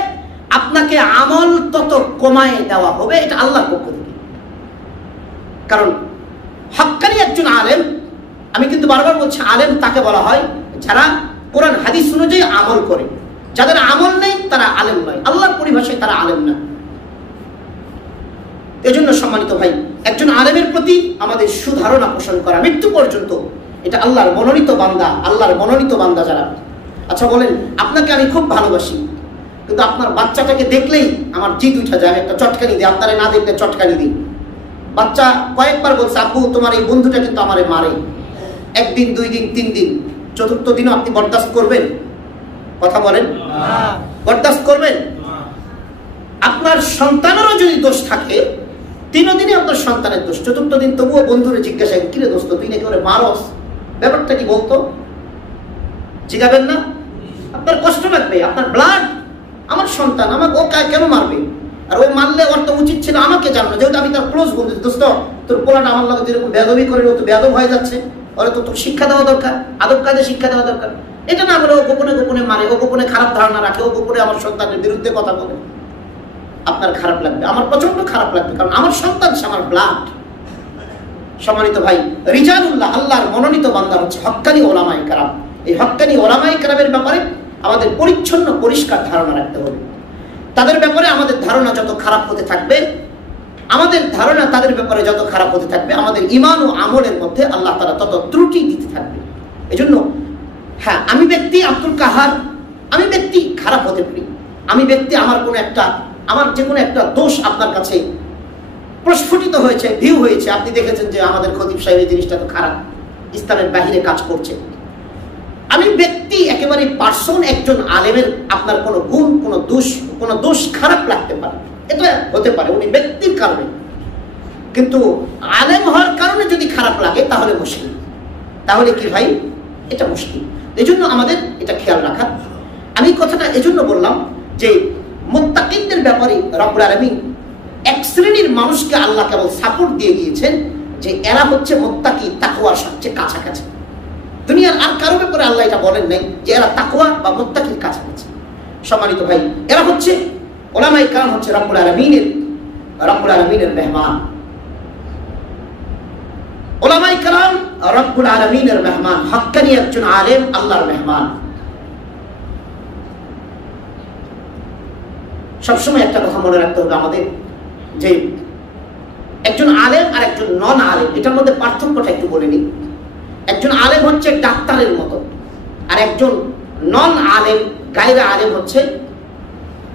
আপনাকে আমল তত কমায় দেওয়া হবে, এটা আল্লাহর পক্ষ থেকে। কারণ হক্কানি একজন আলেম, আমি কিন্তু বারবার বলছি, আলেম তাকে বলা হয় যারা কোরআন হাদিস অনুযায়ী আমল করে। যাদের আমল নেই তারা আলেম নয়, আল্লাহর পরিভাষায় তারা আলেম না। এজন্য সম্মানিত ভাই, একজন আলেমের প্রতি আমাদের সুধারণা পোষণ করা মৃত্যু পর্যন্ত, এটা আল্লাহর মনোনীত বান্দা যারা। আচ্ছা বলেন, আপনাকে আমি খুব ভালোবাসি, কিন্তু আপনার বাচ্চাটাকে দেখলেই আমার জিদ উঠে যায়, একটা চটকানি দিই, আপনারা না দেখলে চটকানি দিই। বাচ্চা কয়েকবার বলছে, আব্বু তোমার এই বন্ধুটা কিন্তু আমারে মারে। একদিন, 2 দিন, 3 দিন, চতুর্থ দিনও আপনি বরদাস্ত করবেন? কথা বলেন, বরদাস্ত করবেন? আপনার সন্তানেরও যদি দোষ থাকে, 3 দিনই আপনার সন্তানের দোষ, চতুর্থ দিন তবুও বন্ধুরে জিজ্ঞাসা, কিরে দোস্ত তুই নাকি ওরে মারস, ব্যাপারটা কি বলতো? জিজ্ঞাবেন না? আপনার কষ্ট লাগবে, আপনার ব্লাড, আমার সন্তান, আমাকে ও কেন মারবে? আর ও মারলে ওর তো উচিত ছিল আমাকে জানানো, যেহেতু আমি তার ক্লোজ বন্ধু। দোস্ত তোর পোলাটা আমার লাগে যেরকম বেয়াদবি করে, ও তো বেয়াদব হয়ে যাচ্ছে, ওরা তো শিক্ষা দেওয়া দরকার, আদব কাজে শিক্ষা দেওয়া দরকার। এটা না বলে ও গোপনে গোপনে মারে, ও গোপনে খারাপ ধারণা রাখে, ও গোপনে আমার সন্তানের বিরুদ্ধে কথা বলে, আপনার খারাপ লাগবে, আমার প্রচন্ড খারাপ লাগবে, কারণ আমার সন্তান সে আমার ব্লাড। সম্মানিত ভাই, রিজালুল্লাহ, আল্লাহর মনোনীত বান্দা হচ্ছে হক্কানি ওলামায়ে কেরাম। এই হক্কানি ওলামায়ে কেরামের ব্যাপারে আমাদের পরিচ্ছন্ন পরিষ্কার ধারণা রাখতে হবে। তাদের ব্যাপারে আমাদের ধারণা যত খারাপ হতে থাকবে, আমাদের ধারণা তাদের ব্যাপারে যত খারাপ হতে থাকবে, আমাদের ঈমান ও আমলের মধ্যে আল্লাহ তাআলা তত ত্রুটি দিতে থাকবে। এজন্য হ্যাঁ, আমি ব্যক্তি আব্দুল কাহার, আমি ব্যক্তি খারাপ হতে পারি, আমি ব্যক্তি আমার যে কোনো একটা দোষ আপনার কাছে প্রস্ফুটিত হয়েছে, ভিউ হয়েছে, আপনি দেখেছেন যে আমাদের খতিব সাহেব এই জিনিসটা তো খারাপ, ইসলামের বাহিরে কাজ করছে। আমি ব্যক্তি একেবারে পার্সন, একজন আলেমের আপনার কোনো গুণ, কোনো দোষ খারাপ লাগতে পারে, এটা হতে পারে উনি ব্যক্তির কারণে, কিন্তু আলেম হওয়ার কারণে যদি খারাপ লাগে তাহলে মুশকিল, তাহলে কি ভাই, এটা মুশকিল। এই জন্য আমাদের এটা খেয়াল রাখা। আমি কথাটা এজন্য বললাম যে মুত্তাকিনদের ব্যাপারে রব্বুল আলামিন এক শ্রেণীর মানুষকে আল্লাহ কেবল সাপোর্ট দিয়ে গিয়েছেন যে এরা হচ্ছে মুত্তাকি, তাকওয়ার সবচেয়ে কাছাকাছি। দুনিয়ার আর কারো ব্যাপারে আল্লাহ এটা বলেন নাই যে এরা তাকওয়া বা মুত্তাকির কাছাকাছি। সম্মানিত ভাই, এরা হচ্ছে উলামায়ে কেরাম, হচ্ছে রব্বুল আলামিনের মেহমান। উলামায়ে কেরাম রব্বুল আলামিনের মেহমান, হক্কানি একজন আলেম আল্লাহর মেহমান। সবসময় একটা কথা মনে রাখতে হবে আমাদের, যে একজন আলেম আর একজন নন আলেম, এটার মধ্যে পার্থক্যটা একটু বলে নিই। একজন আলেম হচ্ছে ডাক্তারের মতো, আর একজন নন আলেম, গায়রা আলেম হচ্ছে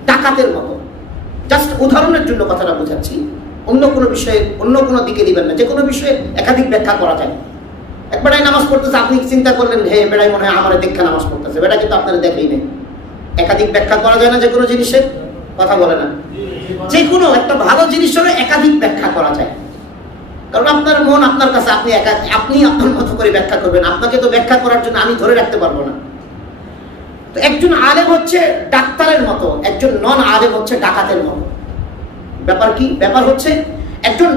ডাকাতের মতো। জাস্ট উদাহরণের জন্য কথাটা বোঝাচ্ছি, অন্য কোনো বিষয়ে, অন্য কোনো দিকে দিবেন না। যে কোনো বিষয়ে একাধিক ব্যাখ্যা করা যায়। এক বেড়ায় নামাজ পড়তেছে, আপনি চিন্তা করলেন হে বেড়াই মনে হয় আমার দেখা নামাজ পড়তেছে, বেড়া কিন্তু আপনারা দেখেই নেই। একাধিক ব্যাখ্যা করা যায় না যে কোনো জিনিসের, কথা বলে না। যে কোনো একটা ভালো জিনিসের একাধিক ব্যাখ্যা করা যায়, কারণ আপনার মন আপনার কাছে, আপনি আপনার মতো করে ব্যাখ্যা করবেন, আপনাকে তো ব্যাখ্যা করার জন্য আমি ধরে রাখতে পারবো না। তো একজন আলেম হচ্ছে ডাক্তারের মতো, একজন নন আলেম হচ্ছে ডাকাতের মতো। ব্যাপার কি? ব্যাপার হচ্ছে একজন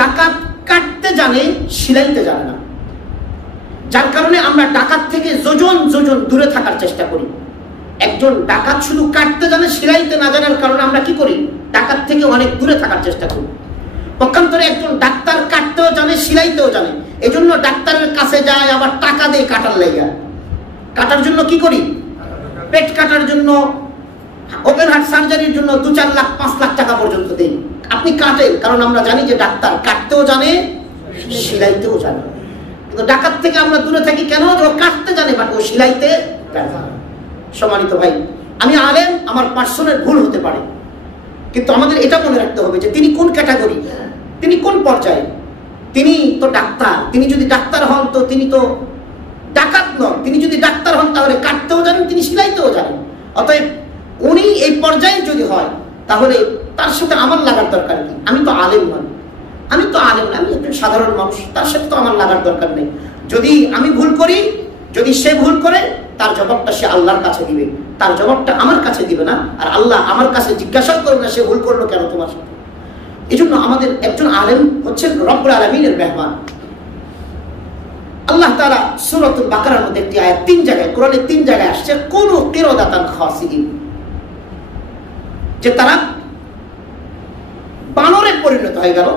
ডাকাত কাটতে জানে, সিলাইতে জানে না, যার কারণে আমরা ডাকাত থেকে যোজন যোজন দূরে থাকার চেষ্টা করি। একজন ডাকাত শুধু কাটতে জানে, সিলাইতে না জানার কারণে আমরা কি করি? ডাকাত থেকে অনেক দূরে থাকার চেষ্টা করি। পক্ষান্তরে একজন ডাক্তার কাটতেও জানে, সিলাইতেও জানে, এজন্য ডাক্তারের কাছে যায়, আবার টাকা দিয়ে কাটার লেগে। কাটার জন্য কি করি? পেট কাটার জন্য, ওপেন হার্ট সার্জারির জন্য 2-4 লাখ 5 লাখ টাকা পর্যন্ত দেই। আপনি কাটেন, কারণ আমরা জানি যে ডাক্তার কাটতেও জানে, সিলাইতেও জানে। কিন্তু ডাকাত থেকে আমরা দূরে থাকি কেন? ও কাটতে জানে, বাট ও সিলাইতে জানে। সম্মানিত ভাই, আমি আলেম, আমার পার্সনের ভুল হতে পারে, কিন্তু আমাদের এটা মনে রাখতে হবে যে তিনি কোন ক্যাটাগরি, তিনি কোন পর্যায়ে। তিনি তো ডাক্তার, তিনি যদি ডাক্তার হন তো তিনি তো ডাকাত নন। তিনি যদি ডাক্তার হন তাহলে কাটতেও জানেন, তিনি সিলাইতেও জানেন। অতএব উনি এই পর্যায়ে যদি হয় তাহলে তার সাথে আমার লাগার দরকার কি? আমি তো আলেম নই, আমি একজন সাধারণ মানুষ, তার সাথে তো আমার লাগার দরকার নেই। যদি আমি ভুল করি, যদি সে ভুল করে, তার জবাবটা সে আল্লাহর কাছে দিবে, তার জবাবটা আমার কাছে দিবে না। আর আল্লাহ আমার কাছে জিজ্ঞাসা করবে না সে ভুল করলো কেন তোমার সাথে। এই জন্য আমাদের একজন আলেম হচ্ছেন রব্বুল আলামিনের মেহমান। আল্লাহ তাআলা সূরাতুল বাকারার মধ্যে একটি আয়াত, 3 জায়গায়, কোরআনে 3 জায়গায় আসছে, কুনু কিরাদাতান খাসিদিন, যে তারা বানরে পরিণত হয়ে গেল,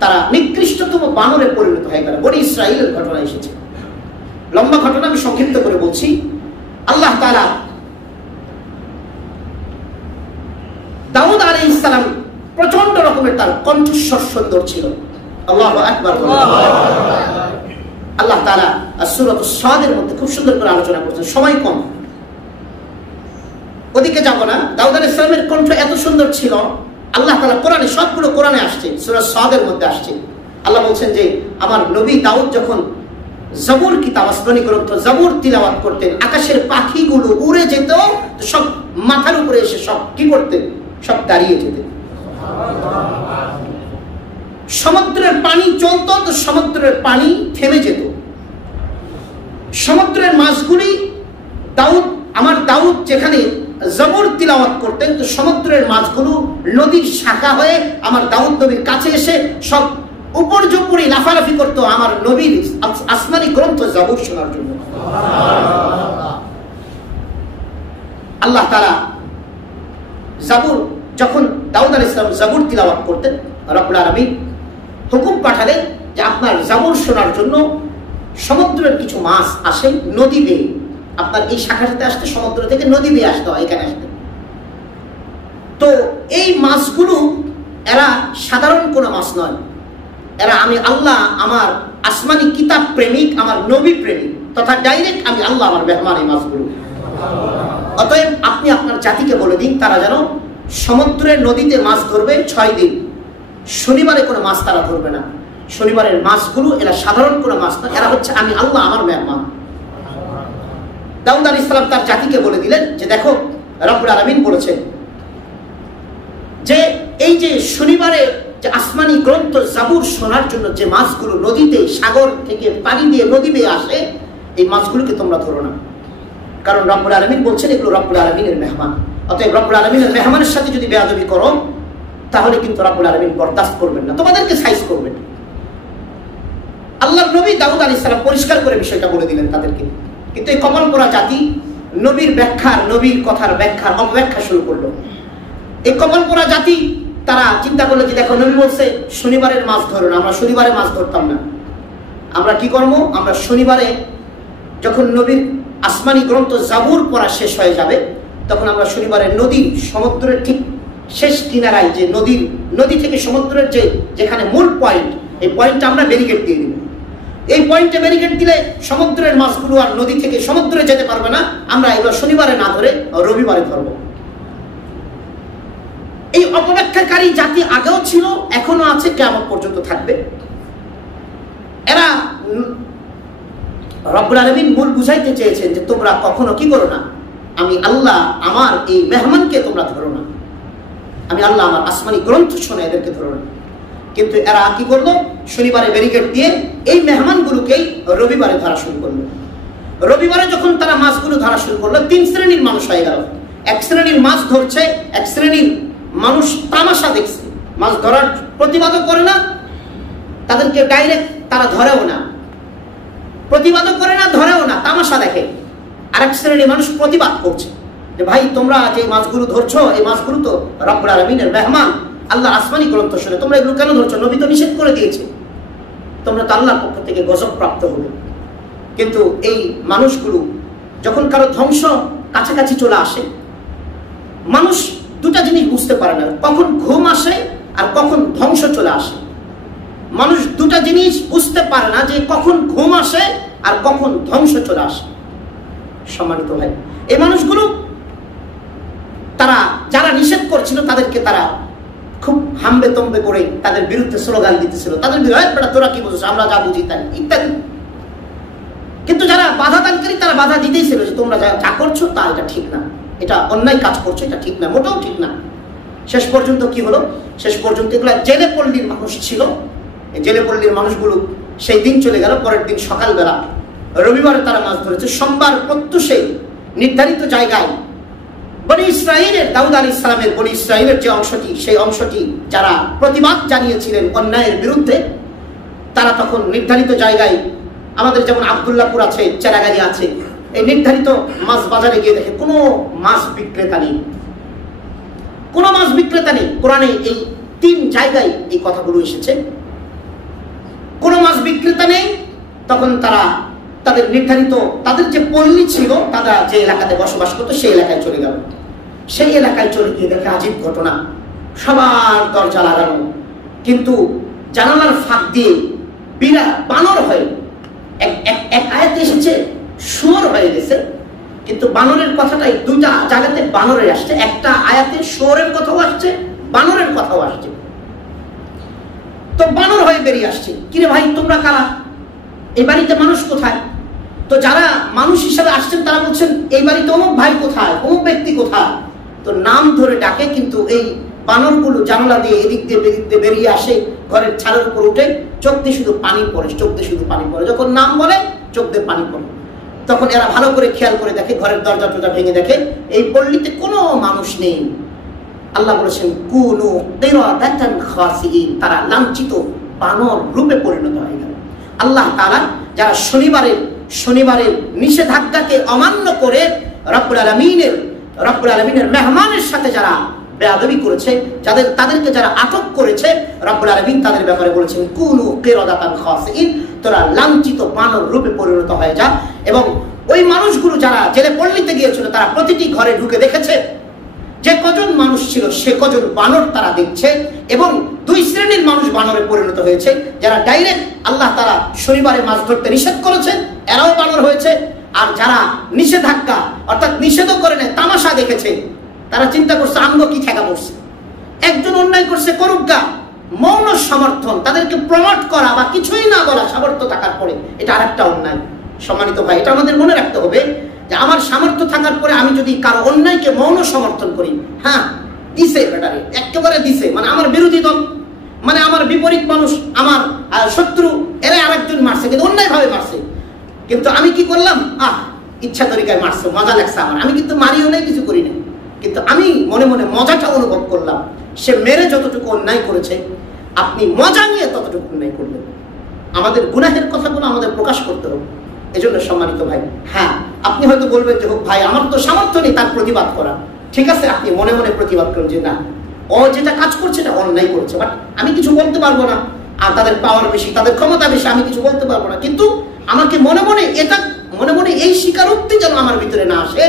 তারা নিকৃষ্টতম বানরে পরিণত হয়ে গেল। বনি ইসরাইলের ঘটনা এসেছে, লম্বা ঘটনা, আমি সংক্ষিপ্ত করে বলছি। আল্লাহ তাআলা দাউদ আলাইহিস সালাম, প্রচন্ড রকমের তার কণ্ঠস্বর সুন্দর ছিল। আল্লাহু আকবার। আল্লাহ তাআলা সূরাতুস সাদের মধ্যে খুব সুন্দর করে আলোচনা করছেন, সময় কম, ওদিকে যাব না। দাউদ আলাইহিস সালামের কণ্ঠ এত সুন্দর ছিল, আল্লাহ তাআলা কোরআনে, সবগুলো কোরআনে আসছে, সূরা সাদের মধ্যে আসছে। আল্লাহ বলছেন যে আমার নবী দাউদ যখন জবুর কিতাব, আসমানী গ্রন্থ জবুর তিলাওয়াত করতেন, আকাশের পাখিগুলো উড়ে যেত, সব মাথার উপরে এসে সব কি করতেন? সব দাঁড়িয়ে যেতেন। সমুদ্রের পানি চলতো তো সমুদ্রের পানি থেমে যেত। সমুদ্রের মাছগুলি আমার দাউদ যেখানে জবর তিলাওয়াত করতেন, তো সমুদ্রের মাছগুলো নদীর শাখা হয়ে আমার দাউদ নবীর কাছে এসে সব উপর্যুপরি লাফালাফি করতো আমার নবীর আসমানি গ্রন্থ জবর শোনার জন্য। আল্লাহ তাআলা জাবুর, যখন দাউদ আলাইহিস সালাম জাবুর তিলাওয়াত করতেন, রব্বুল আলামিন হুকুম পাঠালেন যে আপনার জাবুর শোনার জন্য সমুদ্রের কিছু মাছ আসে নদী বেয়ে, আপনার এই শাখাটাতে আসতে সমুদ্র থেকে নদী বেয়ে আসতে হয় এখানে আসতে। তো এই মাছগুলো এরা সাধারণ কোনো মাছ নয়, এরা আমি আল্লাহ আমার আসমানি কিতাব প্রেমিক, আমার নবী প্রেমিক তথা ডাইরেক্ট আমি আল্লাহ আমার মেহমান এই মাছগুলো। অতএব আপনি আপনার জাতিকে বলে দিন তারা যেন সমুদ্রের নদীতে মাছ ধরবে 6 দিন, শনিবারে কোনো মাছ তারা ধরবে না। শনিবারের মাছগুলো এরা সাধারণ কোনো মাছ না, এরা হচ্ছে আমি আল্লাহ আমার মেহমান। দাউদ আলাইহিস সালাম তার জাতিকে বলে দিলেন যে দেখো রব্বুল আলামিন বলেছেন যে এই যে শনিবারে যে আসমানি গ্রন্থ জাবুর শোনার জন্য যে মাছগুলো নদীতে সাগর থেকে পানি দিয়ে নদী বেয়ে আসে, এই মাছগুলোকে তোমরা ধরো না, কারণ রব্বুল আলামিন বলছেন এগুলো রব্বুল আলামিনের মেহমান। অতএব রব্বুল আলামিনের মেহমানের সাথে যদি বেয়াদবি করো তাহলে কিন্তু রব্বুল আলামিন বরদাস্ত করবেন না, তোমাদেরকে সাইজ করবেন। আল্লাহর নবী দাউদ আলাইহিস সালাম পরিষ্কার করে বিষয়টা বলে দিলেন তাদেরকে, কিন্তু এই কপাল পোড়া জাতি নবীর ব্যাখ্যার, নবীর কথার ব্যাখ্যার অপব্যাখ্যা শুরু করলো। এই কপাল পোড়া জাতি তারা চিন্তা করলো যে দেখো নবী বলছে শনিবারের মাছ ধরো না, আমরা শনিবারে মাছ ধরতাম না, আমরা কি করবো, আমরা শনিবারে যখন নবীর আসমানি গ্রন্থ জাবুর পড়া শেষ হয়ে যাবে তখন আমরা শনিবারে নদী সমুদ্রের ঠিক শেষ কিনারায় যে নদী থেকে সমুদ্রের যেখানে মূল পয়েন্ট, এই পয়েন্টটা আমরা ব্যারিকেড দিয়ে দিব। এই পয়েন্টে ব্যারিকেড দিলে সমুদ্রের মাছগুলো আর নদী থেকে সমুদ্রে যেতে পারবে না, আমরা এবার শনিবারে না ধরে রবিবারে ধরবো। এই অপব্যাখ্যাকারী জাতি আগেও ছিল, এখনো আছে, কিয়ামত পর্যন্ত থাকবে। এরা রব্বুল আলামিন মূল বুঝাইতে চেয়েছেন যে তোমরা কখনো কি করো না, আমি আল্লাহ আমার এই মেহমানকে তোমরা ধরো না, আমি আল্লাহ আমার আসমানি গ্রন্থ শোনা এদেরকে ধরো না। কিন্তু এরা কি করলো, শনিবারে ব্যারিকেড দিয়ে এই মেহমানগুলোকেই রবিবারে ধরা শুরু করলো। রবিবারে যখন তারা মাছগুলো ধরা শুরু করলো 3 শ্রেণীর মানুষ হয়ে গেল। এক শ্রেণীর মাছ ধরছে, এক শ্রেণীর মানুষ তামাশা দেখছে, মাছ ধরার প্রতিবাদও করে না, তাদেরকে ডাইরেক্ট তারা ধরেও না, প্রতিবাদও করে না, ধরেও না, তামাশা দেখে। আরেক শ্রেণীর মানুষ প্রতিবাদ করছে যে ভাই তোমরা যে মাছগুলো ধরছো এই মাছগুলো তো রব্বুল আলামিনের মেহমান, আল্লাহ আসমানি গ্রন্থ শুনে তোমরা এগুলো কেন ধরছো, নবী তো নিষেধ করে দিয়েছে, তোমরা তো আল্লাহর পক্ষ থেকে গজব প্রাপ্ত হবে। কিন্তু এই মানুষগুলো যখন কারো ধ্বংস কাছাকাছি চলে আসে, মানুষ দুটা জিনিস বুঝতে পারে না, কখন ঘুম আসে আর কখন ধ্বংস চলে আসে। মানুষ দুটা জিনিস বুঝতে পারে না যে কখন ঘুম আসে আর কখন ধ্বংস চলে আসে। সম্মানিত ভাই, এই মানুষগুলো তারা যারা নিষেধ করছিল তাদেরকে তারা খুব হাম্বে তম্বে করে তাদের বিরুদ্ধে স্লোগান দিতেছিল, তাদের বিরুদ্ধে তোরা কি বুঝছিস, আমরা যা বুঝি তাই ইত্যাদি। কিন্তু যারা বাধা দানকারী তারা বাধা দিতেই ছিল যে তোমরা যা করছো তা এটা ঠিক না, এটা অন্যায় কাজ করছো, এটা ঠিক না, মোটেও ঠিক না। শেষ পর্যন্ত কি হলো, শেষ পর্যন্ত এগুলো জেলে পল্লীর মানুষ ছিল, এই জেলে পল্লীর মানুষগুলো সেই দিন চলে গেল। পরের দিন সকালবেলা রবিবারে তারা মাছ ধরেছে। সোমবার প্রত্যুষে নির্ধারিত জায়গায় বনি ইসরাইলের, দাউদ আলাইহিস সালামের বনি ইসরাইলের যে অংশটি, সেই অংশটি যারা প্রতিবাদ জানিয়েছিলেন অন্যায়ের বিরুদ্ধে, তারা তখন নির্ধারিত জায়গায়, আমাদের যেমন আব্দুল্লাহপুর আছে, চেরাগাড়ি আছে, এই নির্ধারিত মাছ বাজারে গিয়ে দেখে কোনো মাছ বিক্রেতা নেই, কোনো মাছ বিক্রেতা নেই। কোরআনে এই 3 জায়গায় এই কথাগুলো এসেছে, কোনো মাছ বিক্রেতা নেই। তখন তারা তাদের নির্ধারিত, তাদের যে পল্লী ছিল, তারা যে এলাকাতে বসবাস করতো সেই এলাকায় চলে গেল। সেই এলাকায় চলে গিয়ে দেখে আজীব ঘটনা, সবার দরজা লাগানো, কিন্তু জানালার ফাঁক দিয়ে বিড়াল বানর হয়ে, এক আয়াতে এসেছে শুয়োর হয়ে গেছে, কিন্তু বানরের কথাটাই 2টা জায়গাতে বানরের আসছে। একটা আয়াতে শুয়োরের কথাও আসছে, বানরের কথাও আসছে। তো বানর হয়ে বেরিয়ে আসছে, কিরে ভাই তোমরা কারা, এই বাড়িতে মানুষ কোথায়? তো যারা মানুষ হিসাবে আসছেন তারা বলছেন এই বাড়িতে অমুক ভাই কোথায়, অমুক ব্যক্তি কোথায়। তো নাম ধরে ডাকে, কিন্তু এই বানরগুলো জানালা দিয়ে এদিক দিয়ে বেদিক দিয়ে বেরিয়ে আসে, ঘরের ছাদের উপর উঠে, চোখ দিয়ে শুধু পানি পড়ে, চোখ দিয়ে শুধু পানি পড়ে। যখন নাম বলে চোখ দিয়ে পানি পড়ে, তখন এরা ভালো করে খেয়াল করে দেখে, ঘরের দরজা টরজা ভেঙে দেখে এই পল্লীতে কোনো মানুষ নেই। আল্লাহ বলেছেন কুনু কিরাদাতান খাসিইন, তারা লাঞ্ছিত বানর রূপে পরিণত হয়ে গেল। আল্লাহ তাআলা যারা শনিবারের শনিবারের নিষেধাজ্ঞাকে অমান্য করে রব্বুল আলামিনের মেহমানের সাথে যারা বেয়াদবি করেছে, তাদেরকে যারা আটক করেছে, রব্বুল আলামিন তাদের ব্যাপারে বলেছেন কুনু কিরাদাতান খাসিইন, তোরা লাঞ্ছিত বানর রূপে পরিণত হয়ে যা। এবং ওই মানুষগুলো যারা জেলে পল্লীতে গিয়েছিল তারা প্রতিটি ঘরে ঢুকে দেখেছে যে কজন মানুষ ছিল সে কজন বানর তারা দেখছে। এবং দুই শ্রেণীর মানুষ বানরে পরিণত হয়েছে, যারা ডাইরেক্ট আল্লাহ তাআলা শনিবারে মাছ ধরতে নিষেধ করেছেন এরাও বানর হয়েছে, আর যারা নিষেধাজ্ঞা অর্থাৎ নিষেধও করে নেয় তামাশা দেখেছে, তারা চিন্তা করছে আমগো কি ঠেকা পড়ছে। একজন অন্যায় করছে করুগা, মৌন সমর্থন, তাদেরকে প্রমোট করা বা কিছুই না বলা সামর্থ্য থাকার পরে, এটা আরেকটা অন্যায়। সম্মানিত ভাই, এটা আমাদের মনে রাখতে হবে যে আমার সামর্থ্য থাকার পরে আমি যদি কারো অন্যায়কে মৌন সমর্থন করি, হ্যাঁ দিছে ব্যাটারে একেবারে দিছে, মানে আমার বিরোধী দল, মানে আমার বিপরীত মানুষ, আমার শত্রু, এরা আরেকজন মারছে কিন্তু অন্যায় ভাবে মারছে, কিন্তু আমি কি করলাম, ইচ্ছা তরিকায় মারছে, মজা লাগছে আমার, আমি কিন্তু মারিও নাই, কিছু করি না, কিন্তু আমি মনে মনে মজাটা অনুভব করলাম। সে মেরে যতটুকু অন্যায় করেছে আপনি মজা নিয়ে ততটুকু অন্যায় করলেন। আমাদের গুনাহের কথাগুলো আমাদের প্রকাশ করতে হবে। এজন্য সম্মানিত ভাই, হ্যাঁ আপনি হয়তো বলবেন যে হোক ভাই আমার তো সামর্থ্য নেই তার প্রতিবাদ করা, ঠিক আছে আপনি মনে মনে প্রতিবাদ করেন যে না ও যেটা কাজ করছে এটা অন্যায় করছে, বাট আমি কিছু বলতে পারবো না, আর তাদের পাওয়ার বেশি, তাদের ক্ষমতা বেশি, আমি কিছু বলতে পারবো না, কিন্তু আমাকে মনে মনে এই স্বীকারোক্তি যেন আমার ভিতরে না আসে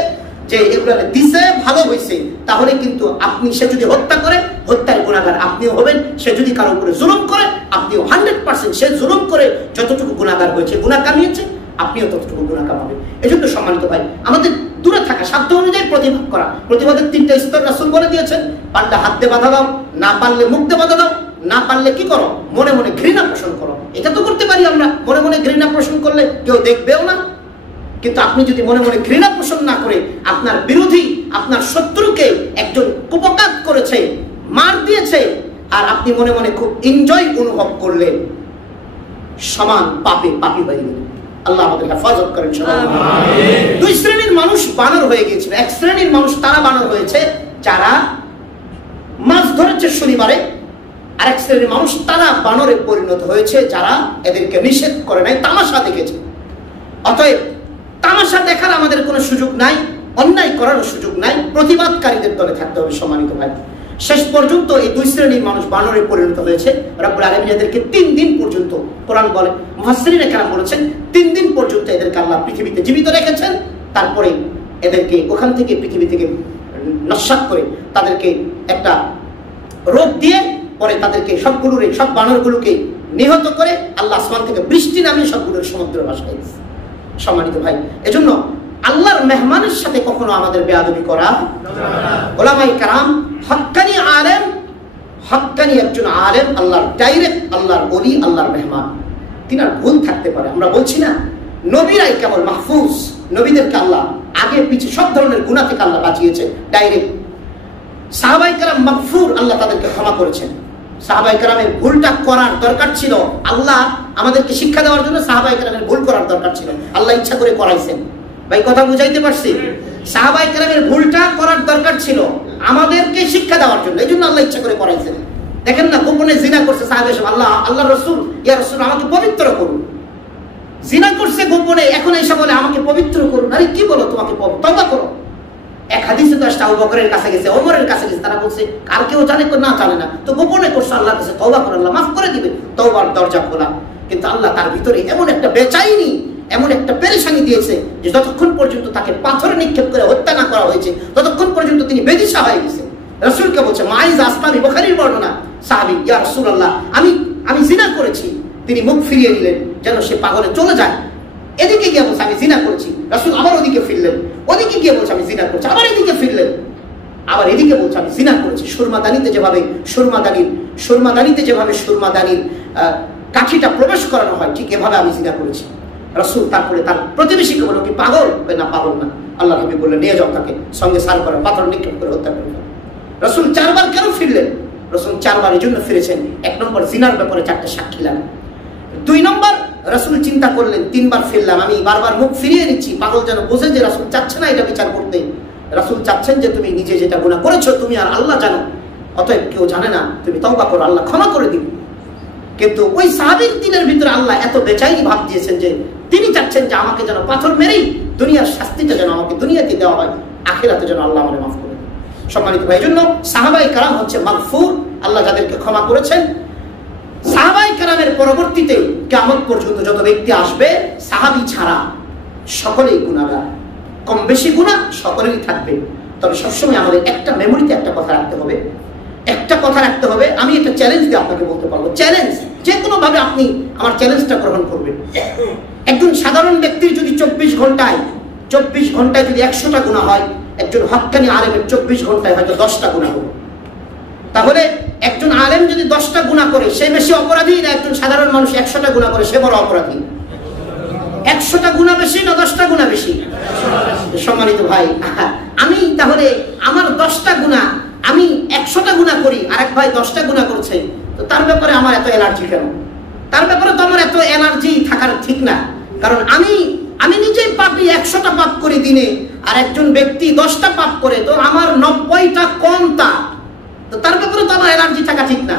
যে এগুলো দিছে ভালো হয়েছে, তাহলে কিন্তু আপনি, সে যদি হত্যা করে হত্যার গুনাহগার আপনিও হবেন, সে যদি কারো উপরে জুলুম করে আপনিও 100%, সে জুলুম করে যতটুকু গুনাহগার হয়েছে, গুনাহ কামিয়েছে, আপনিও ততটুকু গুনাহ কামাবেন। এজন্য সম্মানিত ভাই, আমাদের দূরে থাকা, সাধ্য অনুযায়ী প্রতিবাদ করা। প্রতিবাদের 3টা স্তর রাসূল বলে দিয়েছেন, পারলে হাত দিয়ে বাধা দাও, না পারলে মুখ দিয়ে বাধা দাও, না পারলে কি করো, মনে মনে ঘৃণা পোষণ করো। এটা তো করতে পারি আমরা, মনে মনে ঘৃণা পোষণ করলে কেউ দেখবেও না, কিন্তু আপনি যদি মনে মনে ঘৃণা পোষণ না করে আপনার বিরোধী, আপনার শত্রুকে একজন কুপকাত করেছে, মার দিয়েছে, আর আপনি মনে মনে খুব এনজয় অনুভব করলেন, সমান পাপী হয়ে গেলেন। আল্লাহ আমাদের হেফাজত করেন। দুই শ্রেণীর মানুষ বানর হয়ে গিয়েছিল। এক শ্রেণীর মানুষ তারা বানর হয়েছে যারা মাছ ধরেছে শনিবারে, আর এক শ্রেণীর মানুষ তারা বানরে পরিণত হয়েছে যারা এদেরকে নিষেধ করে নাই, তামাশা দেখেছে। অতএব তামাশা দেখার আমাদের কোনো সুযোগ নাই, অন্যায় করারও সুযোগ নাই, প্রতিবাদকারীদের দলে থাকতে হবে। সম্মানিত ভাই, শেষ পর্যন্ত এই দুই শ্রেণীর মানুষ বানরে পরিণত হয়েছে। রব্বুল আলামিন এদেরকে 3 দিন পর্যন্ত, কোরআন বলে, মুফাসসিরিনে কেরাম বলেছেন 3 দিন পর্যন্ত এদেরকে আল্লাহ পৃথিবীতে জীবিত রেখেছেন, তারপরে এদেরকে ওখান থেকে পৃথিবী থেকে নস্যাৎ করে তাদেরকে একটা রোগ দিয়ে পরে তাদেরকে সব বানরগুলোকে নিহত করে আল্লাহ আসমান থেকে বৃষ্টি নামিয়ে সবগুলোর সমুদ্র ভাসায় দিয়েছে। সম্মানিত ভাই, এজন্য আল্লাহর মেহমানের সাথে কখনো আমাদের বেয়াদবি করা। ওলামায়ে কেরাম, হক্কানি আলেম, হক্কানি একজন আলেম, আল্লাহর ডাইরেক্ট, আল্লাহর ওলি, আল্লাহর মেহমান, তিনার ভুল থাকতে পারে, আমরা বলছি না। নবীরাই কেবল মাহফুজ, নবীদেরকে আল্লাহ আগে পিছে সব ধরনের গুনাহ থেকে আল্লাহ বাঁচিয়েছে ডাইরেক্ট। সাহাবায়ে কেরাম মাগফুর, আল্লাহ তাদেরকে ক্ষমা করেছেন। সাহাবায়ে কেরামের ভুলটা করার দরকার ছিল, আল্লাহ আমাদেরকে শিক্ষা দেওয়ার জন্য সাহাবায়ে কেরামের ভুল করার দরকার ছিল, আল্লাহ ইচ্ছা করে করাইছেন। ভাই কথা বুঝাইতে পারছি? সাহাবায়ে কেরামের ভুলটা করার দরকার ছিল আমাদেরকে শিক্ষা দেওয়ার জন্য, এই জন্য আল্লাহ ইচ্ছা করে করাইছেন। দেখেন না, গোপনে জিনা করছে সাহাবা, আল্লাহ রাসূল, ইয়া রাসূল আমাকে পবিত্র করুন। জিনা করছে গোপনে, এখন এসে বলে আমাকে পবিত্র করুন। আরে কি বলো, তোমাকে তওবা করো। এক হাদিসে তো আবু বকরের কাছে গেছে, ওমরের কাছে গেছে, তারা বলছে আর কেউ জানে না, জানে না, তো গোপনে করছে, আল্লাহর কাছে তওবা করো, আল্লাহ মাফ করে দিবে, তওবার দরজা খোলা। কিন্তু আল্লাহ তার ভিতরে এমন একটা বেচাইনি, এমন একটা পেরেশানি দিয়েছে যে যতক্ষণ পর্যন্ত তাকে পাথর নিক্ষেপ করে হত্যা না করা হয়েছে ততক্ষণ পর্যন্ত তিনি বেদিশা হয়ে গেছে। রাসূলকে বলছে, মাইজ আসলামী, বুখারীর বর্ণনা, সাহাবী, ইয়া রাসূলুল্লাহ, আমি জিনা করেছি। তিনি মুখ ফিরিয়ে নিলেন যেন সে পাগলে চলে যায়। এদিকে গিয়ে বলছে আমি জিনা করেছি, রাসূল আবার ওদিকে ফিরলেন, ওদিকে গিয়ে বলছে আমি জিনা করেছি, আবার এদিকে ফিরলেন, আবার এদিকে বলছে আমি জিনা করেছি। সুরমাদানিতে যেভাবে সুরমাদানির কাঠিটা প্রবেশ করানো হয়, ঠিক এভাবে আমি জিনা করেছি। রাসূল তারপরে তার প্রতিবেশীকে বলল, কি পাগল? না পাগল না। আল্লাহ নবী বললেন, নিয়ে যাও তাকে, সঙ্গে সার করে পাথর নিক্ষেপ করে হত্যা করে। রাসূল 4 বার কেন ফিরলেন? রাসূল 4 বার এই জন্য ফিরেছেন, 1 নম্বর জিনার ব্যাপারে 4টা সাক্ষী লাগে, 2 নম্বর রাসূল চিন্তা করলেন 3 বার ফিরলাম, আমি বারবার মুখ ফিরিয়ে নিচ্ছি, পাগল যেন বোঝে যে রাসূল চাচ্ছে না এটা বিচার করতে। রাসূল চাচ্ছেন যে তুমি নিজে যেটা গুনাহ করেছো তুমি আর আল্লাহ জানো, অতএব কেউ জানে না, তুমি তওবা করো, আল্লাহ ক্ষমা করে দিবে। কিন্তু ওই সাহাবীর দিনের ভিতরে আল্লাহ এত বেচাইনি ভাব দিয়েছেন যে তিনি চাচ্ছেন যে আমাকে যেন পাথর মেরেই দুনিয়ার শাস্তিটা যেন আমাকে দুনিয়াতে দেওয়া হয়, আখিরাতে যেন আল্লাহ আমাকে মাফ করে। সম্মানিত ভাই, জন্য সাহাবায়ে কেরাম হচ্ছে মাগফুর, আল্লাহ যাদেরকে ক্ষমা করেছেন। সাহাবায়ে কেরামের পরবর্তীতে কিয়ামত পর্যন্ত যত ব্যক্তি আসবে সাহাবী ছাড়া সকলেই গুনাহগার, কম বেশি গুনাহ সকলেরই থাকবে। তবে সবসময় আমাদের একটা মেমোরিতে একটা কথা রাখতে হবে, আমি একটা চ্যালেঞ্জ দিয়ে আপনাকে বলতে পারবো, চ্যালেঞ্জ যে কোনো ভাবে আপনি আমার চ্যালেঞ্জটা গ্রহণ করবেন। একজন সাধারণ ব্যক্তির যদি 24 ঘন্টায় যদি 100টা গুনাহ হয়, একজন হক্কানি আলেমের 24 ঘন্টায় হয়তো 10টা গুনাহ হবে। তাহলে একজন আলেম যদি 10টা গুনাহ করে সে বেশি অপরাধী, না একজন সাধারণ মানুষ 100টা গুনাহ করে সে বড় অপরাধী? 100টা গুনাহ বেশি না 10টা গুনাহ বেশি? সম্মানিত ভাই, আমি তাহলে আমার 10টা গুনাহ, আমি 100টা গুনাহ করি, আরেক ভাই 10টা গুনাহ করছে, তো তার ব্যাপারে আমার এত এলার্জি কেন? তার ব্যাপারে তো আমার এত এলার্জি থাকার ঠিক না। কারণ আমি নিজেই পাপি, 100টা পাপ করি দিনে, আর একজন ব্যক্তি 10টা পাপ করে, তো আমার 90টা কম তো তার ব্যাপারে তো আমার এলার্জি থাকা ঠিক না।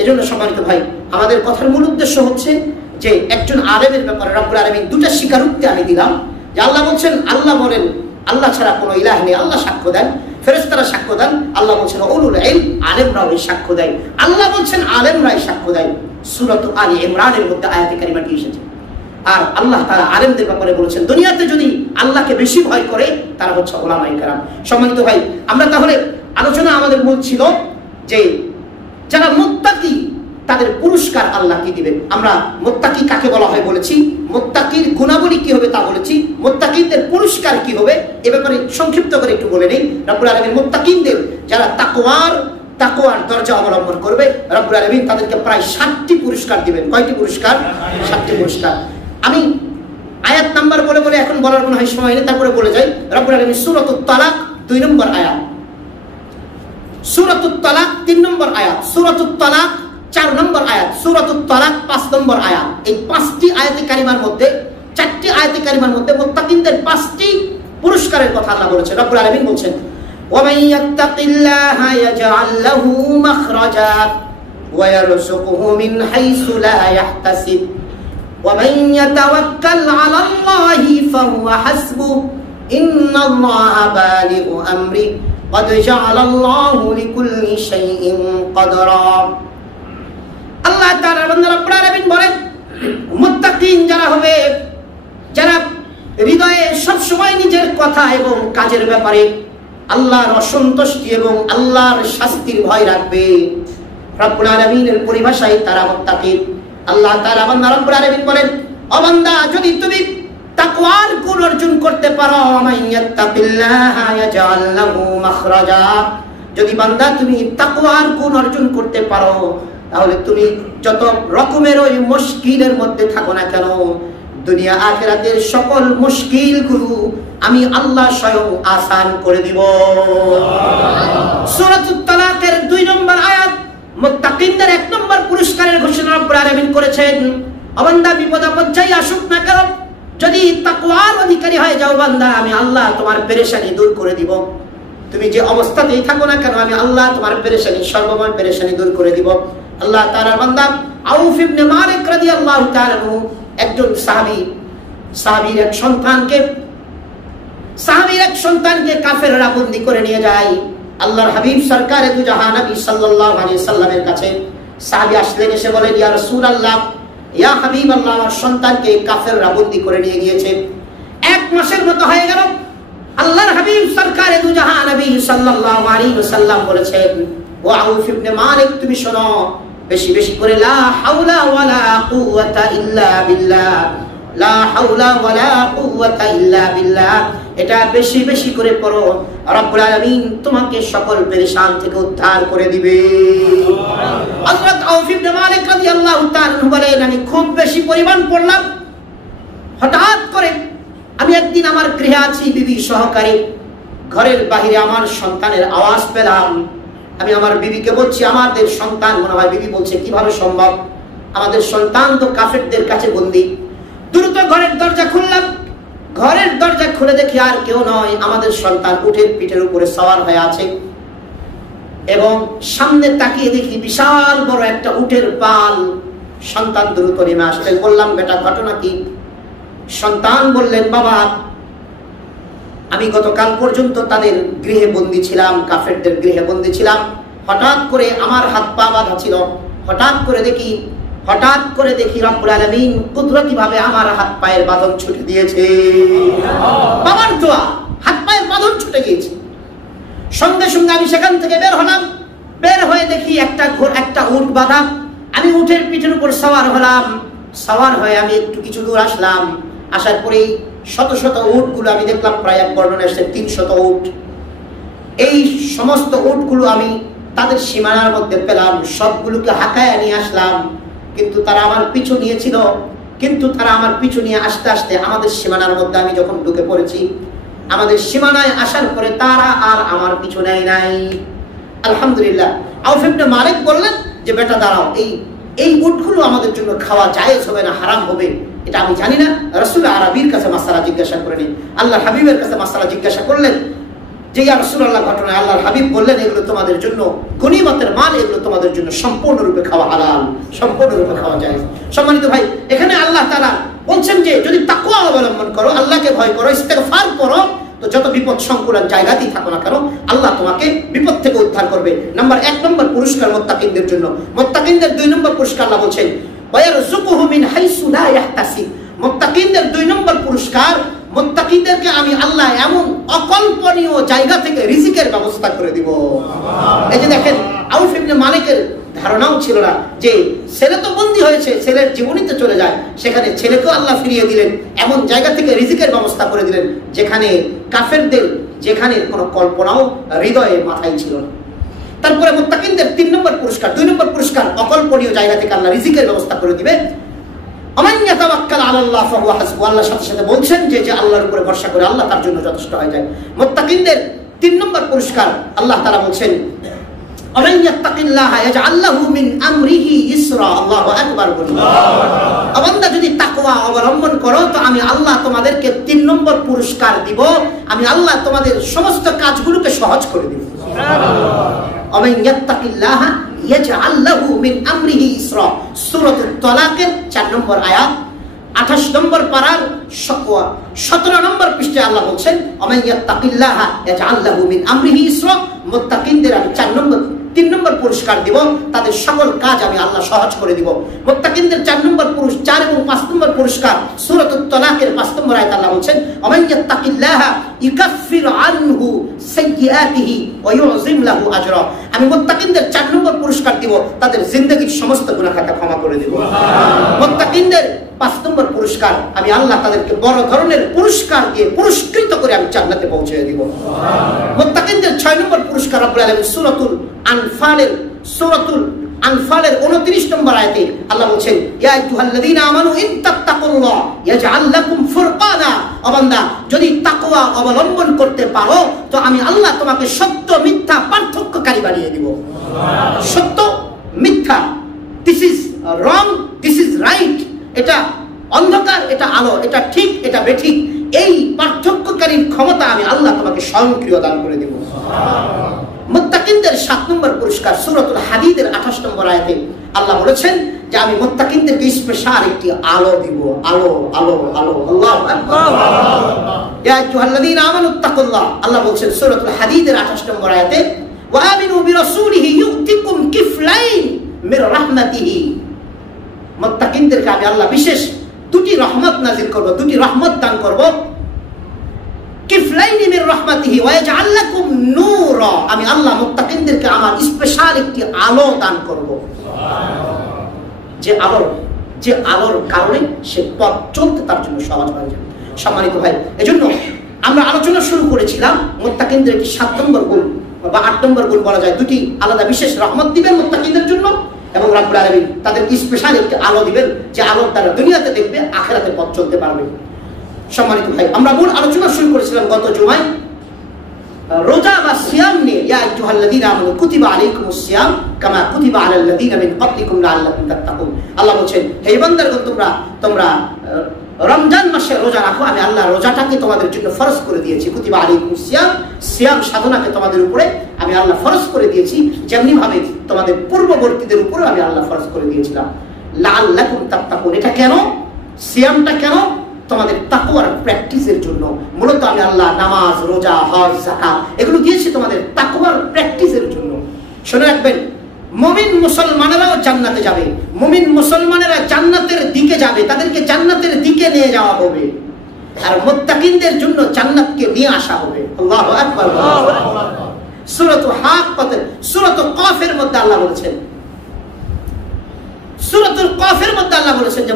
এই জন্য সম্মানিত ভাই, আমাদের কথার মূল উদ্দেশ্য হচ্ছে যে একজন আলেমের ব্যাপারে রব্বুল আলামিন দুটা স্বীকারোক্তি আমি দিলাম, যে আল্লাহ বলছেন, আল্লাহ বলেন আল্লাহ ছাড়া কোনো ইলাহ নেই, আল্লাহ সাক্ষ্য দেন, ফেরেশতারা সাক্ষ্য দেন, আল্লাহ বলছেন উলুল ইলম, আলেমরাও সাক্ষ্য দেয়, আল্লাহ বলছেন আলেমরাই সাক্ষ্য দেয়। সূরাত আলী ইমরানের মধ্যে আয়াতে কারিমাটি এসেছে। আর আল্লাহ তাআলা আলেমদের ব্যাপারে বলেছেন দুনিয়াতে যদি আল্লাহকে বেশি ভয় করে তারা হচ্ছে উলামায়ে কেরাম। সম্মানিত ভাই, আমরা তাহলে আলোচনা আমাদের মূল ছিল যে যারা মুত্তাকি তাদের পুরস্কার আল্লাহ কি দিবেন। আমরা মুত্তাকি কাকে বলা হয় বলেছি, মুত্তাকির গুণাবলী কি হবে তা বলেছি, মুত্তাকিদের পুরস্কার কি হবে এ ব্যাপারে সংক্ষিপ্ত করে একটু বলে নেই। রব্বুল আলামিন মুত্তাকিদের যারা তাকওয়ার দরজা অবলম্বন করবে, রব্বুল আলামিন তাদেরকে প্রায় 7টি পুরস্কার দিবেন। কয়টি পুরস্কার? 7টি পুরস্কার। আমি আয়াত নাম্বার বলে এখন বলার মনে হয় সময় নেই, তারপরে বলে যাই। রব্বুল আলামিন সূরাতুত তালাক 2 নম্বর আয়াত, সূরাতুত তালাক 3 নম্বর আয়াত, সূরাতুত তালাক 4 নম্বর আয়াত, সূরাতুত তালাক 5 নম্বর আয়াত, এই 5টি আয়াতে কারিমার মধ্যে 4টি আয়াতে কারিমার মধ্যে মুত্তাকিনদের 5টি পুরস্কারের কথা আল্লাহ বলেছেন। রব্বুল আলামিন বলছেন ওয়ামান ইয়াত্তাকিল্লাহা ইয়াজআল লাহু মাখরাজা ওয়া ইয়ারযুকুহু মিন হাইসু লা ইয়াহতাসিব ওয়ামান ইয়াতাওয়াক্কাল আলাল্লাহি ফাহুয়া হাসবুহু ইন্নাল্লাহা বালিগু আমরি قد جعل الله لكل شيء قدرا। আল্লাহ তাআলা রব্বুল আলামিন বলেন মুত্তাকিন যারা হবে, যারা হৃদয়ে সব সময় নিজের কথা এবং কাজের ব্যাপারে আল্লাহর অসন্তুষ্টি এবং আল্লাহর শাস্তির ভয় রাখবে, রব্বুল আলামিনের পরিভাষায় তারা মুত্তাকি। আল্লাহ তাআলা রব্বুল আলামিন বলেন ও বান্দা যদি তুমি তাকওয়ার গুণ অর্জন করতে পারো, মাইয়াত্তাকিল্লাহা ইয়াজআল লাহু মাখরাজা, যদি বান্দা তুমি তাকওয়ার গুণ অর্জন করতে পারো তাহলে তুমি যত রকমের ওই মুশকিলের মধ্যে থাকো না কেন, দুনিয়া আখিরাতের সকল মুশকিলগুলো আমি আল্লাহ স্বয়ং আসান করে দিব। সূরাতুত তালাকের 2 নম্বর আয়াত মুত্তাকিনদের 1 নম্বর পুরস্কারের ঘোষণা রব্বুল আলামিন করেছেন। বান্দা বিপদ আপদ যাই আসুক না কেন, যদি তাকওয়ার অধিকারী হয়ে যাও বান্দা, আমি আল্লাহ তোমার পেরেশানি দূর করে দিব। তুমি যে অবস্থাতেই থাকো না কেন, আমি আল্লাহ তোমার পেরেশানি, সর্বময় পেরেশানি দূর করে দিব। আল্লাহ তাআলার বান্দা আউফ ইবনে মালিক রাদিয়াল্লাহু তাআলা একজন সাহাবীর এক সন্তানকে কাফেররা বন্দী করে নিয়ে যায় আল্লাহর হাবিব সরকারে দু জাহান নবী সাল্লাল্লাহু আলাইহি সাল্লামের কাছে। সাহাবী আসলেন, এসে বলেন ইয়া রাসূলুল্লাহ, ইয়া হাবিবাল্লাহ, আমার সন্তানকে কাফেররা বন্দী করে নিয়ে গিয়েছে, 1 মাসের মতো হয়ে গেল। আল্লাহর হাবিব সরকারে দু জাহান নবী সাল্লাল্লাহু আলাইহি ওয়াসাল্লাম বলেছেন ও আউফ ইবনে মালিক, তুমি শোনো, বেশি বেশি করে লা হাওলা ওয়ালা কুওয়াতা ইল্লা বিল্লাহ, লা হাওলা ওয়ালা কুওয়াতা ইল্লা বিল্লাহ, এটা বেশি বেশি করে পড়ো, রব্বুল আলামিন তোমাকে সকল পেরেশান থেকে উদ্ধার করে দিবে। হযরত আউফ ইবনে মালিক রাদিয়াল্লাহু তাআলা বলেন আমি খুব বেশি পরিমাণ পড়লাম, হঠাৎ করে আমি একদিন আমার গৃহে আছি বিবি সহকারে, ঘরের বাইরে আমার সন্তানের আওয়াজ পেলাম। আমি আমার বিবিকে বলছি আমাদের সন্তান মনে হয়, বিবি বলছে কিভাবে সম্ভব, আমাদের সন্তান তো কাফেরদের কাছে বন্দী। দ্রুত ঘরের দরজা খুললাম, ঘরের দরজা খুলে দেখি আর কেউ নয়, আমাদের সন্তান উটের পিঠের উপরে সওয়ার হয়ে আছে এবং সামনে তাকিয়ে দেখি বিশাল বড় একটা উটের পাল সন্তান দ্রুত নেমে আসলেন। বললাম, বেটা ঘটনা কি? সন্তান বললেন, বাবা আমি গতকাল পর্যন্ত তাদের গৃহে বন্দী ছিলাম, কাফেরদের গৃহে বন্দী ছিলাম। হঠাৎ করে আমার হাত পা বাঁধা ছিল। হঠাৎ করে দেখি রব্বুল আলামিন কুদরতি ভাবে আমার হাত পায়ের বাঁধন ছুটে দিয়েছে। বাবার দোয়া, হাত পায়ের বাঁধন ছুটে গিয়েছে। সঙ্গে সঙ্গে আমি সেখান থেকে বের হলাম। বের হয়ে দেখি একটা উট বাঁধা। আমি উটের পিঠের উপর সওয়ার হলাম। সওয়ার হয়ে আমি একটু কিছু দূর আসলাম। আসার পরেই শত শত উটগুলো আমি দেখলাম, প্রায় এক বর্ণনা এসেছে 300 উট। এই সমস্ত উটগুলো আমি তাদের সীমানার মধ্যে পেলাম। সবগুলোকে হাঁকায় নিয়ে আসলাম। কিন্তু তারা আমার পিছু নিয়েছিল। কিন্তু তারা আমার পিছু নিয়ে আস্তে আস্তে আমাদের সীমানার মধ্যে আমি যখন ঢুকে পড়েছি, আমাদের সীমানায় আসার পরে তারা আর আমার পিছু নেয় নাই। আলহামদুলিল্লাহ। আউফ ইবনে মালিক বললেন যে, বেটা দাঁড়াও, এই উটগুলো আমাদের জন্য খাওয়া জায়েজ হবে না হারাম হবে এটা আমি জানি না। রাসূল আরবীর কাছে মাসআলা জিজ্ঞাসা করেনি, আল্লাহর হাবিবের কাছে মাসআলা জিজ্ঞাসা করলেন যে, ইয়া রাসূলুল্লাহ, ঘটনায় আল্লাহর হাবিব বললেন এগুলো তোমাদের জন্য গনিমতের মাল, এগুলো তোমাদের জন্য সম্পূর্ণরূপে খাওয়া হালাল, সম্পূর্ণরূপে খাওয়া যায়। সম্মানিত ভাই, এখানে আল্লাহ তাআলা বলছেন যে যদি তাকওয়া অবলম্বন করো, আল্লাহকে ভয় করো, ইস্তেগফার করো, তো যত বিপদ সংকুলান জায়গাতেই থাকো না কেন আল্লাহ তোমাকে বিপদ থেকে উদ্ধার করবে। এক নম্বর পুরস্কার মুত্তাকিনদের জন্য। মুত্তাকিনদের 2 নম্বর পুরস্কার আল্লাহ বলছেন, ওয়ায়ারযুকুহু মিন হাইসু লা ইয়াহতাসিব। মুত্তাকিনদের 2 নম্বর পুরস্কার, মুত্তাকিনদেরকে আমি আল্লাহ এমন অকল্পনীয় জায়গা থেকে রিজিকের ব্যবস্থা করে দিব। এই যে দেখেন, আউফ ইবনে মালিকের ধারণাও ছিল না যে ছেলে তো বন্দী হয়েছে, ছেলের জীবনীতে চলে যায়, সেখানে ছেলেকেও আল্লাহ ফিরিয়ে দিলেন, এমন জায়গা থেকে রিজিকের ব্যবস্থা করে দিলেন যেখানে কাফেরদের যেখানে কোনো কল্পনাও হৃদয়ে মাথায় ছিল না। তারপরে মুত্তাকিনদের 3 নম্বর পুরস্কার, 2 নম্বর পুরস্কার, অকল্পনীয় জায়গা থেকে আল্লাহ রিজিকের ব্যবস্থা করে দিবে। আমান ইয়াতাওয়াক্কাল আলাল্লাহ ফাহুয়া হাসবুহু। আল্লাহর সাথে সাথে বলছেন যে আল্লাহর উপরে ভরসা করে আল্লাহ তার জন্য যথেষ্ট হয়ে যায়। মুত্তাকিনদের 3 নম্বর পুরস্কার আল্লাহ তাআলা বলছেন, আমান ইয়াত্তাকিল্লাহা ইয়াজআল লাহু মিন আমরিহি ইসরা। আল্লাহু আকবার। বান্দা যদি তাকওয়া অবলম্বন করো তো আমি আল্লাহ তোমাদেরকে 3 নম্বর পুরস্কার দিব, আমি আল্লাহ তোমাদের সমস্ত কাজগুলোকে সহজ করে দিব। সুবহানাল্লাহ। আমান ইয়াত্তাকিল্লাহা ইয়াজআল লাহু মিন আমরিহি ইসরা। সূরাতুত তালাকের 4 নম্বর আয়াত, 28 নম্বর পারার 17 নম্বর পৃষ্ঠায় আল্লাহ বলছেন, আমান ইয়াত্তাকিল্লাহা ইয়াজআল লাহু মিন আমরিহি ইসরা। মুত্তাকিনদের আমি 3 নম্বর পুরস্কার দিব, তাদের সকল কাজ আমি আল্লাহ সহজ করে দিব। মুত্তাকিনদের 4 এবং 5 নম্বর পুরস্কার সূরাতুত তালাকের 5 নম্বর আয়াতে আল্লাহ বলছেন, আমান ইয়াত্তাকিল্লাহা ইউকাফির আনহু সাইয়্যাতিহি ওয়া ইউযিম লাহু আজরা। আমি মুত্তাকিনদের 4 নম্বর পুরস্কার দিব, তাদের জিন্দেগীর সমস্ত গুনাহ খাতা ক্ষমা করে দেব। মুত্তাকিনদের 5 নম্বর পুরস্কার, আমি আল্লাহ তাদেরকে বড় ধরনের পুরস্কার দিয়ে পুরস্কৃত করে আমি জান্নাতে পৌঁছে দেব। মুত্তাকিনদের 6 নম্বর পুরস্কার রব্বুল আলামিন সূরাতুল আনফালের 29 নম্বর আয়াতে আল্লাহ বলছেন, ইয়া আইয়ুহাল্লাযীনা আমানু ইন তাত্তাকুল্লাহ ইয়াজআল লাকুম ফুরকানা। ও বান্দা, যদি তাকওয়া অবলম্বন করতে পারো তো আমি আল্লাহ তোমাকে সত্য মিথ্যা পার্থক্যকারী বানিয়ে দিব। সত্য মিথ্যা, this is wrong, this is right, এটা অন্ধকার, এটা আলো, এটা ঠিক, এটা বেঠিক, এই পার্থক্যকারীর ক্ষমতা আমি আল্লাহ তোমাকে স্বয়ংক্রিয় দান করে দেব। মুত্তাকিনদের 7 নম্বর পুরস্কার সূরাতুল হাদীদের 28 নম্বর আয়াতে আল্লাহ বলেছেন যে আমি মুত্তাকিনদেরকে স্পেশাল একটি আলো দিব। আলো, আলো, আলো। আল্লাহু আকবার। ইয়া আইয়ুহাল্লাযীনা আমানুত্তাকুল্লাহ। আল্লাহ বলছেন সূরাতুল হাদীদের 28 নম্বর আয়াতে, ওয়া আমিনু বিরাসূলিহি ইউতিকুম কিফলাইন মির রাহমাতিহি। মুত্তাকিনদেরকে আমি আল্লাহ বিশেষ 2টি রহমত নাযিল করব, 2টি রহমত দান করব। কিফলাইনি মির রাহমাতিহি ওয়া ইয়াজআল লাকুম নূরা। আমি আল্লাহ মুত্তাকিনদেরকে আমার স্পেশাল একটি আলো দান করব। সুবহানাল্লাহ। যে আলোর কারণে সে পথ চলতে তার জন্য সহজ হয়ে যাবে। সম্মানিত ভাই, এজন্য আমরা আলোচনা শুরু করেছিলাম মুত্তাকিনদের 7 নম্বর গুণ বা 8 নম্বর গুণ বলা যায়, 2টি আলাদা বিশেষ রহমত দিবেন মুত্তাকিনদের জন্য এবং রব্বুল আলামিন তাদেরকে স্পেশাল একটি আলো দিবেন, যে আলোর দ্বারা দুনিয়াতে দেখবে, আখিরাতে পথ চলতে পারবে। সম্মানিত ভাই, আমরা মূল আলোচনা শুরু করেছিলাম গত জুমায় রোজা বা সিয়াম নিয়ে। ইয়া আইয়ুহাল্লাযীনা আমানু কুতিবা আলাইকুমুস সিয়াম কামা কুতিবা আলাল্লাযীনা মিন ক্বাবলিকুম লাআল্লাকুম তাত্তাকুন। আল্লাহ বলেন, হে বান্দারগণ, তোমরা রমজান মাসে রোজা রাখো, আমি আল্লাহ রোজাটাকে তোমাদের জন্য ফরজ করে দিয়েছি। কুতিবা আলাইকুমুস সিয়াম, সিয়াম সাধনাকে তোমাদের উপরে আমি আল্লাহ ফরজ করে দিয়েছি, যেমনি ভাবে তোমাদের পূর্ববর্তীদের উপরে আমি আল্লাহ ফরজ করে দিয়েছিলাম। লাআল্লাকুম তাত্তাকুন। এটা কেন? সিয়ামটা কেন? তোমাদের তাকওয়ার প্র্যাকটিসের জন্য। মূলত আমি আল্লাহ নামাজ, রোজা, হজ, যাকাত এগুলো দিয়েছি তোমাদের তাকওয়ার প্র্যাকটিসের জন্য। শুনে রাখবেন, মুমিন মুসলমানেরাও জান্নাতে যাবে, মুমিন মুসলমানেরা জান্নাতের দিকে যাবে, তাদেরকে জান্নাতের দিকে নিয়ে যাওয়া হবে, আর মুত্তাকিনদের জন্য জান্নাতকে নিয়ে আসা হবে। আল্লাহু আকবার। সূরাতুল হাক্কাতের সূরাতুল কাফের মধ্যে আল্লাহ বলেছেন, সূরাতুল কাফের মধ্যে আল্লাহ বলেছেন যে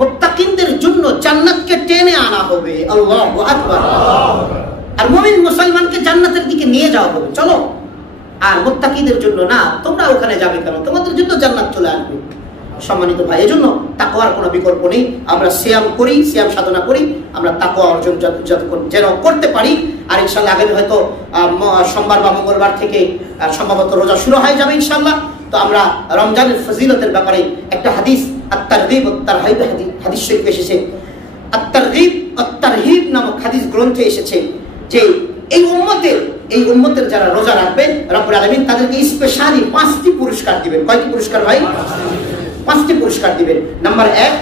মুত্তাকিনদের জন্য জান্নাতকে টেনে আনা হবে। আল্লাহু আকবার। আর মুমিন মুসলমানকে জান্নাতের দিকে নিয়ে যাওয়া হবে, চলো। আর মুত্তাকিদের জন্য না, তোমরা ওখানে যাবে কেন, তোমাদের জন্য জান্নাত চলে আসবে। সম্মানিত ভাই, এজন্য তাকওয়ার কোনো বিকল্প নেই। আমরা সিয়াম করি, সিয়াম সাধনা করি, আমরা তাকওয়া অর্জন যেন করতে পারি। আর ইনশাআল্লাহ আগামী হয়তো সোমবার বা মঙ্গলবার থেকে সম্ভবত রোজা শুরু হয়ে যাবে ইনশাআল্লাহ। তো আমরা রমজানের ফজিলতের ব্যাপারে একটা হাদিস আত-তারগীব ওয়াত-তারহিব হাদিস শরীফ এসেছে, আত-তারগীব ওয়াত-তারহিব নামক হাদিস গ্রন্থে এসেছে যে এই উম্মতের যারা রোজা রাখবে রব্বুল আলামিন তাদেরকে স্পেশালি 5টি পুরস্কার দিবেন। কয়টি পুরস্কার ভাই? 5টি পুরস্কার দিবেন। নাম্বার 1,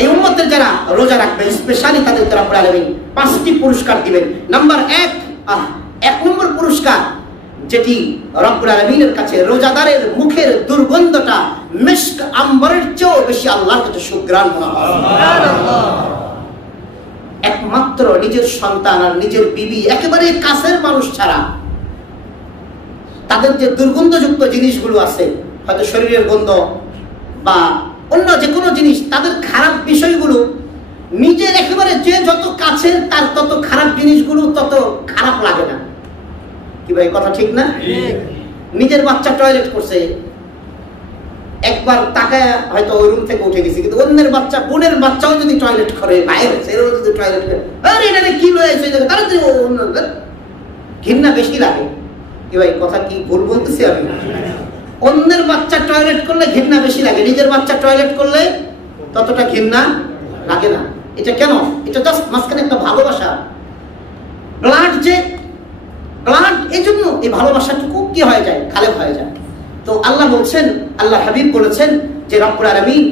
এই উম্মতের যারা রোজা রাখবে স্পেশালি তাদেরকে রব্বুল আলামিন 5টি পুরস্কার দিবেন। নাম্বার 1 নম্বর পুরস্কার, যেটি রব্বুল আলামিনের কাছে রোজাদারের মুখের দুর্গন্ধটা মিস্ক আম্বরের চেয়েও বেশি আল্লাহর কাছে সুঘ্রাণ মনে হয়। সুবহানাল্লাহ। একমাত্র নিজের সন্তান আর নিজের বিবি, একেবারে কাছের মানুষ ছাড়া তাদের যে দুর্গন্ধযুক্ত জিনিসগুলো আছে, হয়তো শরীরের গন্ধ বা অন্য যে কোনো জিনিস, তাদের খারাপ বিষয়গুলো নিজের একেবারে যে যত কাছের তার তত খারাপ জিনিসগুলো তত খারাপ লাগে না। কি ভাই কথা ঠিক না? নিজের বাচ্চা টয়লেট করছে, একবার তাকায় হয়তো ওই রুম থেকে উঠে গেছে, কিন্তু অন্যের বাচ্চা, বোনের বাচ্চাও যদি টয়লেট করে, ভাইয়ের ছেলেও যদি টয়লেট করে, আরে এটা কি রয়েছে, তারা তো ঘৃণা বেশি লাগে। কি ভাই কথা কি ভুল বলতেছি আমি? অন্যের বাচ্চা টয়লেট করলে ঘৃণা বেশি লাগে, নিজের বাচ্চা টয়লেট করলে ততটা ঘৃণা লাগে না। এটা কেন? এটা জাস্ট মাঝখানে একটা ভালোবাসা, ব্লাড, যে ব্লাড, এই জন্য এই ভালোবাসাটুকু কি হয়ে যায়, খালেব হয়ে যায়। তো আল্লাহ বলছেন, আল্লাহ হাবিব বলেছেন যে রব্বুল আলামিন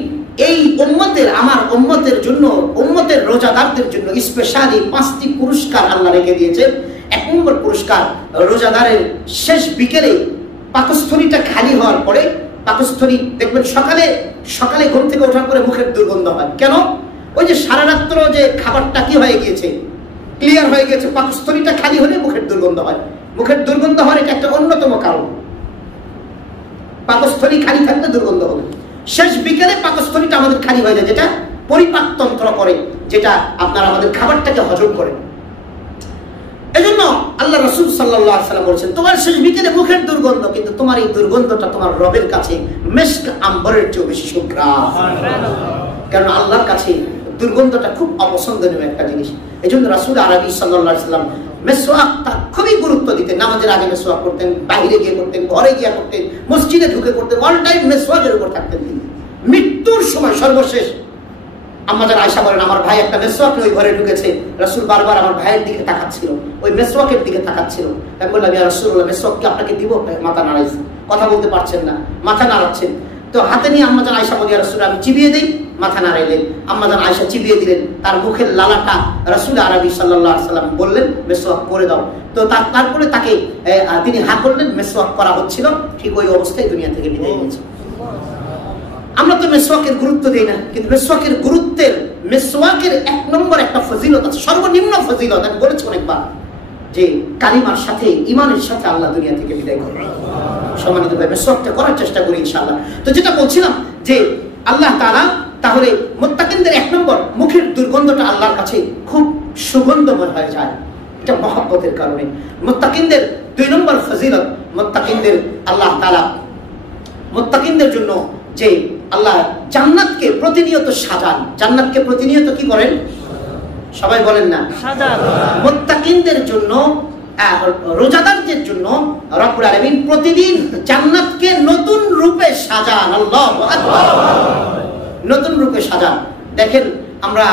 এই উম্মতের, আমার উম্মতের জন্য, উম্মতের রোজাদারদের জন্য স্পেশালি 5টি পুরস্কার আল্লাহ রেখে দিয়েছেন। 1 নম্বর পুরস্কার, রোজাদারের শেষ বিকেলে পাকস্থলীটা খালি হওয়ার পরে, পাকস্থলী দেখবেন সকালে ঘুম থেকে ওঠার পরে মুখের দুর্গন্ধ হয়। কেন? ওই যে সারা রাত্র যে খাবারটা কি হয়ে গিয়েছে, ক্লিয়ার হয়ে গেছে, পাকস্থলীটা খালি হলে মুখের দুর্গন্ধ হয়। মুখের দুর্গন্ধ হওয়ার এটা একটা অন্যতম কারণ। পাকস্থলী খালি থাকলে দুর্গন্ধ হবে। শেষ বিকেলে পাকস্থলীটা আমাদের খালি হয়ে যায়, যেটা পরিপাক তন্ত্র করে, যেটা আপনার আমাদের খাবারটাকে হজম করে। এজন্য আল্লাহ রাসূল সাল্লাল্লাহু আলাইহি ওয়াসাল্লাম বলেছেন, তোমার শেষ বিকেলে মুখের দুর্গন্ধ, কিন্তু তোমার এই দুর্গন্ধটা তোমার রবের কাছে মিস্ক আম্বরের চেয়ে বেশি সুঘ্রাণ। কারণ আল্লাহর কাছে দুর্গন্ধটা খুব অপছন্দনীয় একটা জিনিস। এজন্য রাসূল আরবি সাল্লাল্লাহু আলাইহি ওয়াসাল্লাম মেসওয়াকটা খুবই গুরুত্ব দিতেন। নামাজের আগে মেসওয়াক করতেন, বাইরে গিয়ে করতেন, ঘরে গিয়ে করতেন, মসজিদে ঢুকে করতেন, অল টাইম মেসওয়াকের উপর থাকতেন তিনি। মৃত্যুর সময় সর্বশেষ আম্মাজান আয়েশা বলেন, আমার ভাই একটা মেসওয়াক ওই ঘরে ঢুকেছে, রাসূল বারবার আমার ভাইয়ের দিকে তাকাচ্ছিল, ওই মেসওয়াকের দিকে তাকাচ্ছিল। আমি বললাম, ইয়া রাসূলুল্লাহ, মেসওয়াক কি আপনাকে দিব? মাথা নাড়াইছে, কথা বলতে পারছেন না, মাথা নাড়াচ্ছেন। তো হাতে নিয়ে আম্মাজান আয়েশা বলেন, ইয়া রাসূলুল্লাহ, আমি চিবিয়ে দেই? মাথা নাড়াইলেন। আম্মাজান আয়েশা চিবিয়ে দিলেন, তার মুখের লালাটা রাসূল আরবি সাল্লাল্লাহু আলাইহি ওয়াসাল্লাম বললেন, মেসওয়াক করে দাও। তো তারপরে তাকে তিনি হা করলেন, মেসওয়াক করা হচ্ছিল, ঠিক ওই অবস্থায় দুনিয়া থেকে বিদায় নিয়েছে। আমরা তো মেসওয়াকের গুরুত্ব দেই না, কিন্তু মেসওয়াকের গুরুত্বের, মেসওয়াকের 1 নম্বর একটা ফজিলত আছে, সর্বনিম্ন ফজিলত। আমি বলেছি অনেকবার যে কালিমার সাথে, ঈমানের সাথে আল্লাহ দুনিয়া থেকে বিদায় করবেন। সম্মানিত ভাই, মেসওয়াকটা করার চেষ্টা করি ইনশাআল্লাহ। তো যেটা বলছিলাম যে আল্লাহ তাআলা তাহলে মুত্তাকিনদের 1 নম্বর মুখের দুর্গন্ধটা আল্লাহর কাছে খুব সুগন্ধময় হয়ে যায়, এটা মহব্বতের কারণে। মুত্তাকিনদের 2 নম্বর ফজিলত, মুত্তাকিনদের আল্লাহ তাআলা মুত্তাকিনদের জন্য যে আল্লাহ জান্নাতকে প্রতিনিয়ত সাজান। জান্নাতকে প্রতিনিয়ত কি করেন? সবাই বলেন না, সাজান। মুত্তাকিনদের জন্য, রোজাদারদের জন্য রব্বুল আলামিন প্রতিদিন জান্নাতকে নতুন রূপে সাজান। আল্লাহু আকবার। নতুন রূপে সাজান। দেখেন, আমরা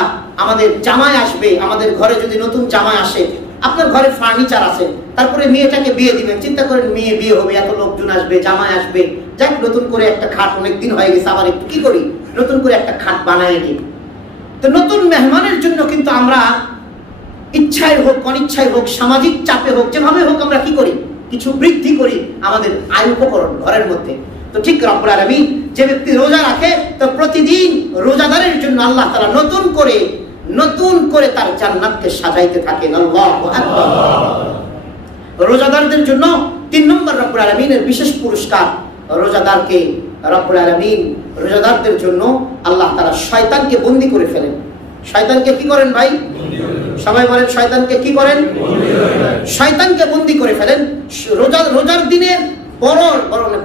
আমাদের জামাই আসবে, আমাদের ঘরে যদি নতুন জামাই আসে, আপনার ঘরে ফার্নিচার আছে, তারপরে মেয়েটাকে বিয়ে দিবেন, চিন্তা করেন মেয়ে বিয়ে হবে, এত লোকজন আসবে, জামাই আসবে, যাক নতুন করে একটা খাট, অনেকদিন হয়ে গেছে, আবার একটু কি করি নতুন করে একটা খাট বানায় নিই। তো নতুন মেহমানের জন্য কিন্তু আমরা ইচ্ছায় হোক অনিচ্ছায় হোক, সামাজিক চাপে হোক, যেভাবে হোক আমরা কি করি, কিছু বৃদ্ধি করি আমাদের আয় উপকরণ ঘরের মধ্যে। তো ঠিক রব্বুল আলামিন যে ব্যক্তি রোজা রাখে, তো প্রতিদিন রোজাদারের জন্য আল্লাহ তাআলা নতুন করে তার জান্নাতকে সাজাইতে থাকেন। আল্লাহু আকবার। রোজাদারদের জন্য 3 নম্বর রব্বুল আলামিনের বিশেষ পুরস্কার, রোজাদারকে রব্বুল আলামিন রোজাদারদের জন্য আল্লাহ তাআলা শয়তানকে বন্দী করে ফেলেন। শয়তানকে কি করেন ভাই? সবাই বলেন শয়তানকে কি করেন? শয়তানকে বন্দী করে ফেলেন। রোজার দিনে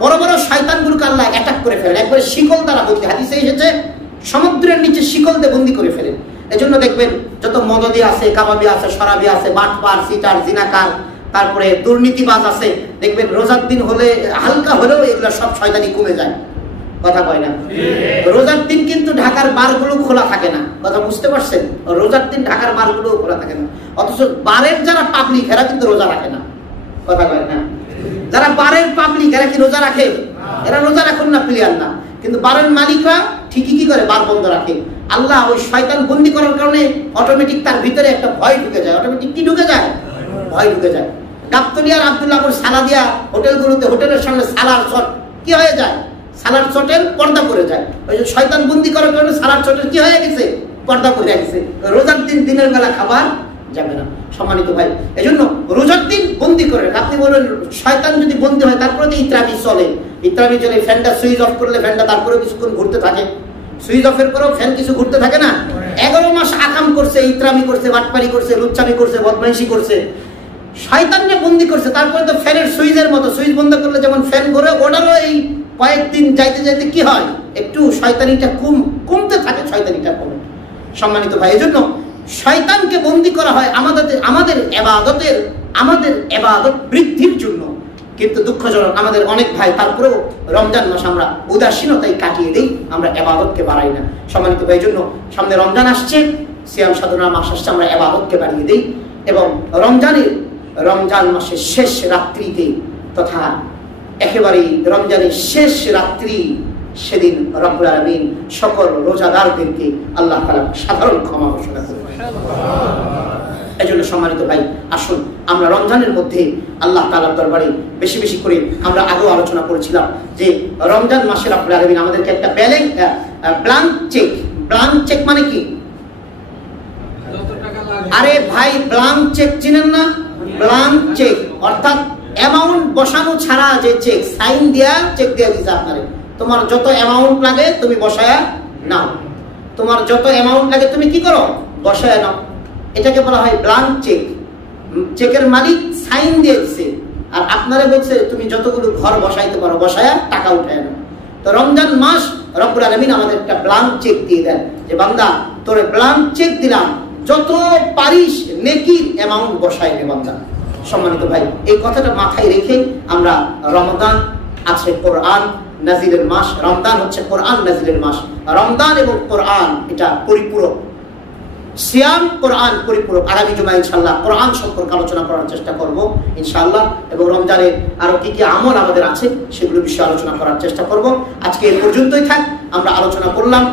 বড় বড় শয়তানগুলোকে আল্লাহ অ্যাটাক করে ফেলেন, একবারে শিকল দ্বারা বন্দী। হাদিসে এসেছে সমুদ্রের নিচে শিকল দিয়ে বন্দী করে ফেলেন। এজন্য দেখবেন যত মদদি আছে, কাবাবি আছে, শরাবি আছে, বাটপার, সিটার, জিনাকার, তারপরে দুর্নীতিবাজ আছে, দেখবেন রোজার দিন হলে হালকা হলেও এগুলো সব শয়তানি কমে যায়। কথা কয় না? রোজার দিন কিন্তু ঢাকার বারগুলো খোলা থাকে না, কথা বুঝতে পারছেন? রোজার দিন ঢাকার বারগুলো খোলা থাকে না, অথচ বারের যারা পাবলিক এরা কিন্তু রোজা রাখে না। কথা কয় না? যারা বারের পাবলিক এরা কি রোজা রাখে? এরা রোজা রাখুন না, প্লেয়ার না, কিন্তু বারের মালিকরা ঠিকই কি করে, বার বন্ধ রাখে। আল্লাহ ওই শয়তান বন্দী করার কারণে অটোমেটিক তার ভিতরে একটা ভয় ঢুকে যায়। অটোমেটিক কি ঢুকে যায়? ভয় ঢুকে যায়। গাবতলিয়ার আব্দুল্লাহপুর সালাদিয়া হোটেলগুলোতে, হোটেলের সামনে সালার চট কি হয়ে যায়? সালার চটের পর্দা পড়ে যায়। ওই যে শয়তান বন্দী করার কারণে সালার চটের কি হয়ে গেছে? পর্দা পড়ে গেছে। রোজার দিন দিনের বেলা খাবার যাবে না। সম্মানিত ভাই, এজন্য রোজার দিন বন্দী করে। আপনি বলেন শয়তান যদি বন্দী হয়, তারপরে তো ইত্রামি চলে, ফ্যানটা সুইচ অফ করলে ফ্যানটা তারপরে কিছুক্ষণ ঘুরতে থাকে, সুইচ অফের পরেও ফ্যান কিছু ঘুরতে থাকে না। 11 মাস আকাম করছে, ইত্রামি করছে, বাটপারি করছে, লুচ্চামি করছে, বদমাইশি করছে, শয়তানকে বন্দী করছে। তারপরে তো ফ্যানের সুইচের মতো, সুইচ বন্ধ করলে যেমন ফ্যান ঘুরে, ওটারও এই কয়েকদিন যাইতে যাইতে কি হয়, একটু শয়তানিটা কমতে থাকে, শয়তানিটা কমে। সম্মানিত ভাই, এজন্য শয়তানকে বন্দী করা হয় আমাদের ইবাদত বৃদ্ধির জন্য। কিন্তু দুঃখজনক আমাদের অনেক ভাই তারপরেও রমজান মাস আমরা উদাসীনতায় কাটিয়ে দিই, আমরা ইবাদতকে বাড়াই না। সম্মানিত ভাই, এজন্য সামনে রমজান আসছে, সিয়াম সাধনার মাস আসছে, আমরা ইবাদতকে বাড়িয়ে দিই। এবং রমজান মাসের শেষ রাত্রিতে তথা একেবারেই রমজানের শেষ রাত্রি, সেদিন রব্বুল আলামিন সকল রোজাদারদেরকে আল্লাহ তাআলা সাধারণ ক্ষমা ঘোষণা করেন। এজন্য সম্মানিত ভাই, আসুন আমরা রমজানের মধ্যে আল্লাহ তাআলার দরবারে বেশি বেশি করে, আমরা আগেও আলোচনা করেছিলাম যে রমজান মাসে রব্বুল আলামিন আমাদেরকে একটা ব্ল্যাঙ্ক চেক মানে কি? আরে ভাই, ব্ল্যাঙ্ক চেক চিনেন না? ব্ল্যাঙ্ক চেক অর্থাৎ অ্যামাউন্ট বসানো ছাড়া যে চেক, সাইন দেয়া চেক দিয়ে দিছে আপনারে। তোমার যত অ্যামাউন্ট লাগে তুমি বসায়া নাও, তোমার যত অ্যামাউন্ট লাগে তুমি কি করো, বসায়া নাও। এটাকে বলা হয় ব্ল্যাঙ্ক চেক। চেকের মালিক সাইন দিয়ে দিছে, আর আপনারা বলছে তুমি যতগুলো ঘর বসাইতে পারো বসায়া টাকা উঠায় নাও। তো রমজান মাস রব্বুল আলামিন আমাদের একটা ব্ল্যাঙ্ক চেক দিয়ে দেন যে বান্দা তোরে ব্ল্যাঙ্ক চেক দিলাম, যত পারিস নেকির অ্যামাউন্ট বসায় নে বান্দা। সম্মানিত ভাই, এই কথাটা মাথায় রেখে আমরা, রমজান আছে কোরআন নাজিলের মাস, রমজান হচ্ছে কোরআন নাজিলের মাস। রমজান এবং কোরআন এটা পরিপূরক, সিয়াম কোরআন পরিপূরক। আগামী জুমায় ইনশাআল্লাহ কোরআন সম্পর্কে আলোচনা করার চেষ্টা করব ইনশাআল্লাহ, এবং রমজানের আরো কি কি আমল আমাদের আছে সেগুলো বিষয়ে আলোচনা করার চেষ্টা করব। আজকে এই পর্যন্তই থাক। আমরা আলোচনা করলাম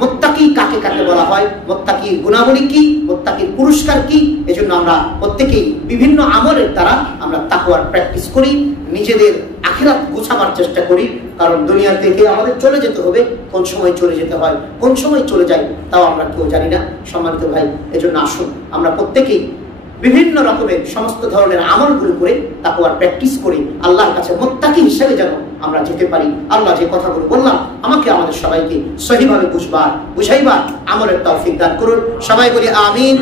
মুত্তাকি কাকে কাকে বলা হয়, মুত্তাকির গুণাবলী কি, মুত্তাকির পুরস্কার কি। এজন্য আমরা প্রত্যেকেই বিভিন্ন আমলের দ্বারা আমরা তাকওয়ার প্র্যাকটিস করি, নিজেদের আখিরাত গোছাবার চেষ্টা করি। কারণ দুনিয়া থেকে আমাদের চলে যেতে হবে, কোন সময় চলে যেতে হয়, কোন সময় চলে যায় তাও আমরা কেউ জানি না। সম্মানিত ভাই, এজন্য আসুন আমরা প্রত্যেকেই বিভিন্ন রকমের সমস্ত ধরনের আমলগুলো করে তাকওয়ার প্র্যাকটিস করি, আল্লাহর কাছে মুত্তাকি হিসেবে যেন আমরা যেতে পারি। আল্লাহ যে কথাগুলো বললাম আমাকে আমাদের সবাইকে সহিভাবে বুঝাইবার আমলের তৌফিক দান করুন। সবাই বলি আমিন।